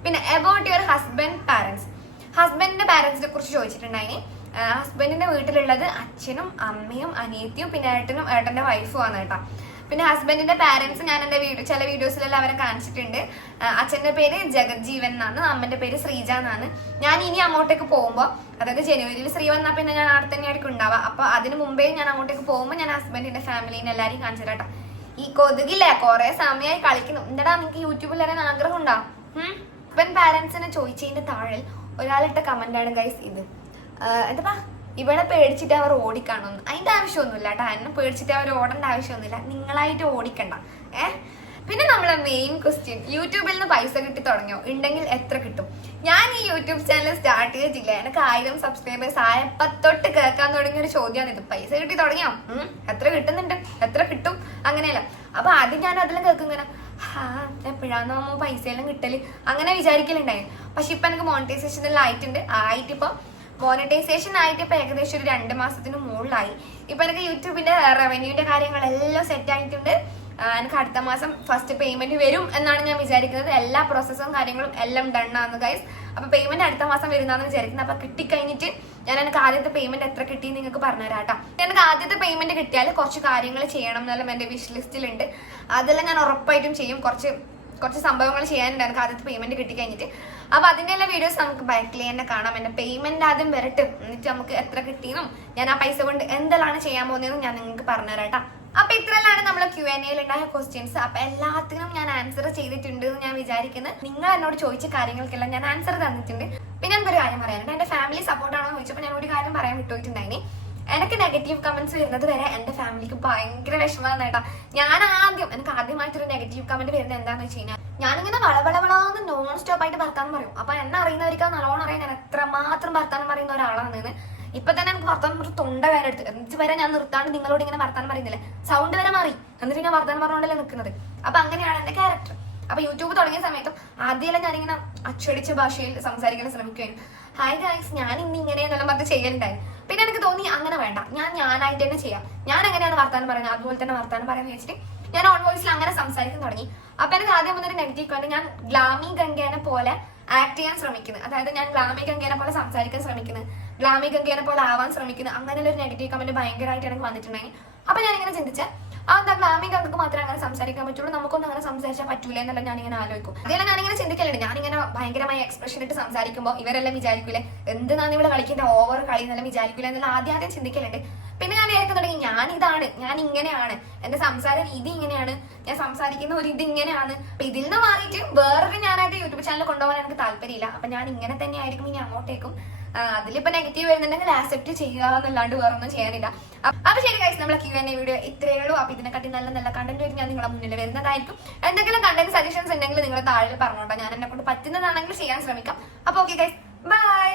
പിന്നെ അബൌട്ട് യുവർ ഹസ്ബൻഡ് പാരന്റ്സ് ഹസ്ബൻഡിന്റെ പാരന്റ്സിനെ കുറിച്ച് ചോദിച്ചിട്ടുണ്ടായിനി. ഹസ്ബൻഡിന്റെ വീട്ടിലുള്ളത് അച്ഛനും അമ്മയും അനിയത്തിയും പിന്നെ ഏട്ടനും ഏട്ടന്റെ വൈഫും ആണ് കേട്ടോ. പിന്നെ ഹസ്ബൻഡിന്റെ പാരന്റ്സ് ഞാൻ എന്റെ വീഡിയോ ചില വീഡിയോസിലെല്ലാം അവരെ കാണിച്ചിട്ടുണ്ട്. അച്ഛന്റെ പേര് ജഗജ്ജീവൻ എന്നാണ് അമ്മന്റെ പേര് ശ്രീജ എന്നാണ്. ഞാൻ ഇനി അങ്ങോട്ടേക്ക് പോകുമ്പോൾ അതായത് ജനുവരിയിൽ ശ്രീ വന്നാൽ പിന്നെ ഞാൻ അവിടെ തന്നെ ആയിരിക്കും ഉണ്ടാവുക. അപ്പൊ അതിന് മുമ്പേ ഞാൻ അങ്ങോട്ടേക്ക് പോകുമ്പോൾ ഞാൻ ഹസ്ബൻഡിന്റെ ഫാമിലിനെ എല്ലാവരെയും കാണിച്ചു തരാം ട്ടോ. ഈ കൊതുകില്ലേ കുറെ സമയമായി കളിക്കുന്നു. എന്താടാ നിങ്ങൾക്ക് യൂട്യൂബിൽ വരാൻ ആഗ്രഹം ഉണ്ടോ? ഇപ്പൻ പാരന്റ്സിനെ ചോദിച്ചതിന്റെ താഴെ ഒരാളിട്ട കമന്റ് ആണ് ഗൈസ് ഇത് എന്താ? ഇവളെ പേടിച്ചിട്ട് അവർ ഓടിക്കാണോന്ന്. അതിന്റെ ആവശ്യമൊന്നുമില്ല കേട്ടോ എന്നെ പേടിച്ചിട്ട് അവർ ഓടേണ്ട ആവശ്യമൊന്നുമില്ല. നിങ്ങളായിട്ട് ഓടിക്കണ്ട. ഏ? പിന്നെ നമ്മളെ മെയിൻ ക്വസ്റ്റ്യൻ യൂട്യൂബിൽ നിന്ന് പൈസ കിട്ടി തുടങ്ങിയോ? ഉണ്ടെങ്കിൽ എത്ര കിട്ടും? ഞാൻ ഈ യൂട്യൂബ് ചാനൽ സ്റ്റാർട്ട് ചെയ്തില്ല എനിക്ക് ആയിരം സബ്സ്ക്രൈബേഴ്സ് ആയപ്പത്തൊട്ട് കേൾക്കാൻ തുടങ്ങിയ ഒരു ചോദ്യമാണ് ഇത്. പൈസ കിട്ടി തുടങ്ങിയോ? എത്ര കിട്ടുന്നുണ്ട്? എത്ര കിട്ടും? അങ്ങനെയല്ല. അപ്പൊ ആദ്യം ഞാൻ അതിലും കേൾക്കും ഇങ്ങനെ. ഹാ നമ്മൾ പൈസ എല്ലാം കിട്ടൽ. അങ്ങനെ വിചാരിക്കലുണ്ടായി. പക്ഷെ ഇപ്പൊ എനിക്ക് മോണിറ്റൈസേഷൻ ആയിട്ടുണ്ട്. ആയിട്ട് മോണിറ്റൈസേഷൻ ആയിട്ട് ഇപ്പൊ ഏകദേശം ഒരു രണ്ട് മാസത്തിന് മുകളിലായി. ഇപ്പൊ എനിക്ക് യൂട്യൂബിന്റെ റവന്യൂന്റെ കാര്യങ്ങളെല്ലാം സെറ്റ് ആയിട്ടുണ്ട്. എനിക്ക് അടുത്ത മാസം ഫസ്റ്റ് പേയ്മെന്റ് വരും എന്നാണ് ഞാൻ വിചാരിക്കുന്നത്. എല്ലാ പ്രോസസ്സും കാര്യങ്ങളും എല്ലാം ഡൺ ആണ് ഗൈസ് അപ്പൊ പേയ്മെന്റ് അടുത്ത മാസം വരുന്നതാണ് വിചാരിക്കുന്നത് അപ്പൊ കിട്ടിക്കഴിഞ്ഞിട്ട് ഞാൻ എനിക്ക് ആദ്യത്തെ പേയ്മെന്റ് എത്ര കിട്ടി നിങ്ങൾക്ക് പറഞ്ഞുതരാം കേട്ടോ. എനിക്ക് ആദ്യത്തെ പേയ്മെന്റ് കിട്ടിയാൽ കുറച്ച് കാര്യങ്ങൾ ചെയ്യണം എന്നെല്ലാം എന്റെ വിഷ് ലിസ്റ്റിലുണ്ട് അതെല്ലാം ഞാൻ ഉറപ്പായിട്ടും ചെയ്യും. കുറച്ച് കുറച്ച് സംഭവങ്ങൾ ചെയ്യാനുണ്ട് എനിക്ക് ആദ്യത്തെ പേയ്മെന്റ് കിട്ടി കഴിഞ്ഞിട്ട് അപ്പൊ അതിന്റെ എല്ലാ വീഡിയോസ് നമുക്ക് ബാക്കിൽ തന്നെ കാണാം. എന്റെ പേയ്മെന്റ് ആദ്യം വരട്ടും. എന്നിട്ട് നമുക്ക് എത്ര കിട്ടിയെന്നും ഞാൻ ആ പൈസ കൊണ്ട് എന്തെല്ലാം ചെയ്യാൻ പോകുന്നതെന്നും ഞാൻ നിങ്ങൾക്ക് പറഞ്ഞുതരാം കേട്ടോ. അപ്പൊ ഇത്രയാണ് നമ്മൾ ക്യു എൻ എയിൽ ഉണ്ടായ ക്വസ്റ്റ്യൻസ് അപ്പൊ എല്ലാത്തിനും ഞാൻ ആൻസർ ചെയ്തിട്ടുണ്ട് എന്ന് ഞാൻ വിചാരിക്കുന്നത് നിങ്ങൾ എന്നോട് ചോദിച്ച കാര്യങ്ങൾക്കെല്ലാം ഞാൻ ആൻസർ തന്നിട്ടുണ്ട്. പിന്നെ എനിക്കൊരു കാര്യം പറയാനുണ്ട്. എന്റെ ഫാമിലി സപ്പോർട്ടാണോ എന്ന് ചോദിച്ചപ്പോൾ ഞാൻ ഒരു കാര്യം പറയാൻ വിട്ടുപോയിട്ടുണ്ടായിനി. എനിക്ക് നെഗറ്റീവ് കമന്റ്സ് വരുന്നത് വരെ എന്റെ ഫാമിലിക്ക് ഭയങ്കര വിഷമമാണ് കേട്ടോ. ഞാൻ ആദ്യം എനിക്ക് ആദ്യമായിട്ടൊരു നെഗറ്റീവ് കമന്റ് വരുന്നത് എന്താണെന്ന് വെച്ച് കഴിഞ്ഞാൽ ഞാനിങ്ങനെ വളവളവളാന്ന് നോൺ സ്റ്റോപ്പ് ആയിട്ട് വർത്താനം പറയും. അപ്പൊ എന്നെ അറിയുന്നവർക്ക് നല്ലോണം അറിയാൻ ഞാൻ എത്രമാത്രം വർത്താനം പറയുന്ന ഒരാളാണ് ഒരാളാണെന്ന്. ഇപ്പൊ തന്നെ എനിക്ക് വർത്താനം പറഞ്ഞ തൊണ്ട വരെ എടുത്ത്. എന്നിട്ട് വരെ ഞാൻ നിർത്താണ്ട് നിങ്ങളോട് ഇങ്ങനെ വർത്താനം പറയുന്നില്ലേ? സൗണ്ട് വരെ മാറി. എന്നിട്ട് ഞാൻ വർത്താനം പറഞ്ഞുകൊണ്ടല്ലേ നിൽക്കുന്നത് അപ്പൊ അങ്ങനെയാണ് എന്റെ ക്യാരക്ടർ അപ്പൊ യൂട്യൂബ് തുടങ്ങിയ സമയത്തും ആദ്യമെല്ലാം ഞാനിങ്ങനെ അച്ചടിച്ച ഭാഷയിൽ സംസാരിക്കാൻ ശ്രമിക്കുകയായിരുന്നു. ഹായ് ഗായ്സ് ഞാൻ ഇന്ന് ഇങ്ങനെ എന്നെല്ലാം പറഞ്ഞ് ചെയ്യലുണ്ടായി പിന്നെ എനിക്ക് തോന്നി അങ്ങനെ വേണ്ട. ഞാൻ ഞാനായിട്ട് തന്നെ ചെയ്യാം. ഞാൻ എങ്ങനെയാണ് വർത്താനം പറയുന്നത്? അതുപോലെ തന്നെ വർത്താനം പറയാന്ന് വെച്ചിട്ട് ഞാൻ ഓൺ വോയിസിൽ അങ്ങനെ സംസാരിക്കാൻ തുടങ്ങി. അപ്പൊ എനിക്ക് ആദ്യം മുതൽ നെഗറ്റീവ് കൊണ്ട് ഞാൻ ഗ്ലാമി ഗംഗേനെ പോലെ ആക്ട് ചെയ്യാൻ ശ്രമിക്കുന്നത് അതായത് ഞാൻ ഗ്ലാമി ഗംഗേനെ പോലെ സംസാരിക്കാൻ ശ്രമിക്കുന്നത് ഗ്ലാമി ഗംഗേനെ പോലെ ആവാൻ ശ്രമിക്കുന്നത് അങ്ങനെയുള്ള ഒരു നെഗറ്റീവ് കമന്റ് ഭയങ്കരമായിട്ട് എനിക്ക് വന്നിട്ടുണ്ടെങ്കിൽ അപ്പൊ ഞാൻ ഇങ്ങനെ ചിന്തിച്ച ആ എന്താ ക്ലാമിംഗ് ഗംഗക്ക് മാത്രമേ അങ്ങനെ സംസാരിക്കാൻ പറ്റുള്ളൂ. നമുക്കൊന്നും അങ്ങനെ സംസാരിച്ചാൽ പറ്റൂല എന്നല്ല ഞാൻ ഇങ്ങനെ ആലോചിക്കും അതെല്ലാം ഞാനിങ്ങനെ ചിന്തിക്കലുണ്ട്. ഞാനിങ്ങനെ ഭയങ്കരമായ എക്സ്പ്രഷൻ ഇട്ട് സംസാരിക്കുമ്പോൾ ഇവരെല്ലാം വിചാരിക്കൂലേ എന്തിനാണ് ഇവിടെ കളിക്കുന്ന ഓവർ കളി എന്നല്ല വിചാരിക്കൂല എന്നല്ല ആദ്യം ആദ്യം ചിന്തിക്കലുണ്ട്. പിന്നെ ഞാൻ വിചാരിക്കാൻ തുടങ്ങി ഞാൻ ഇതാണ് ഞാൻ ഇങ്ങനെയാണ് എന്റെ സംസാര രീതി ഇങ്ങനെയാണ്. ഞാൻ സംസാരിക്കുന്ന ഒരു ഇത് ഇങ്ങനെയാണ്. അപ്പൊ ഇതിൽ നിന്ന് മാറിയിട്ട് വേറൊരു ഞാനായിട്ട് യൂട്യൂബ് ചാനൽ കൊണ്ടുപോകാൻ എനിക്ക് താല്പര്യമില്ല. അപ്പൊ ഞാൻ ഇങ്ങനെ തന്നെ ആയിരിക്കും ഇനി അങ്ങോട്ടേക്കും. അതിലിപ്പോ നെഗറ്റീവ് വരുന്നുണ്ടെങ്കിൽ ആക്സെപ്റ്റ് ചെയ്യുക എന്നല്ലാണ്ട് വേറെ ഒന്നും ചെയ്യാനില്ല അപ്പൊ ശരി കഴിച്ച് നമ്മളെ ക്യൂ എൻ വീഡിയോ ഇത്രയേ ഉള്ളൂ. അപ്പൊ ഇതിനെക്കാട്ടി നല്ല നല്ല കണ്ടന്റ് വരും ഞാൻ നിങ്ങളെ മുന്നിൽ വരുന്നതായിരിക്കും. എന്തെങ്കിലും കണ്ടന്റ് സജഷൻസ് ഉണ്ടെങ്കിൽ നിങ്ങൾ താഴെ പറഞ്ഞോട്ടോ. ഞാൻ എന്നെ കൊണ്ട് പറ്റുന്നതാണെങ്കിൽ ചെയ്യാൻ ശ്രമിക്കാം. അപ്പൊ ഓക്കെ ഗൈസ് ബൈ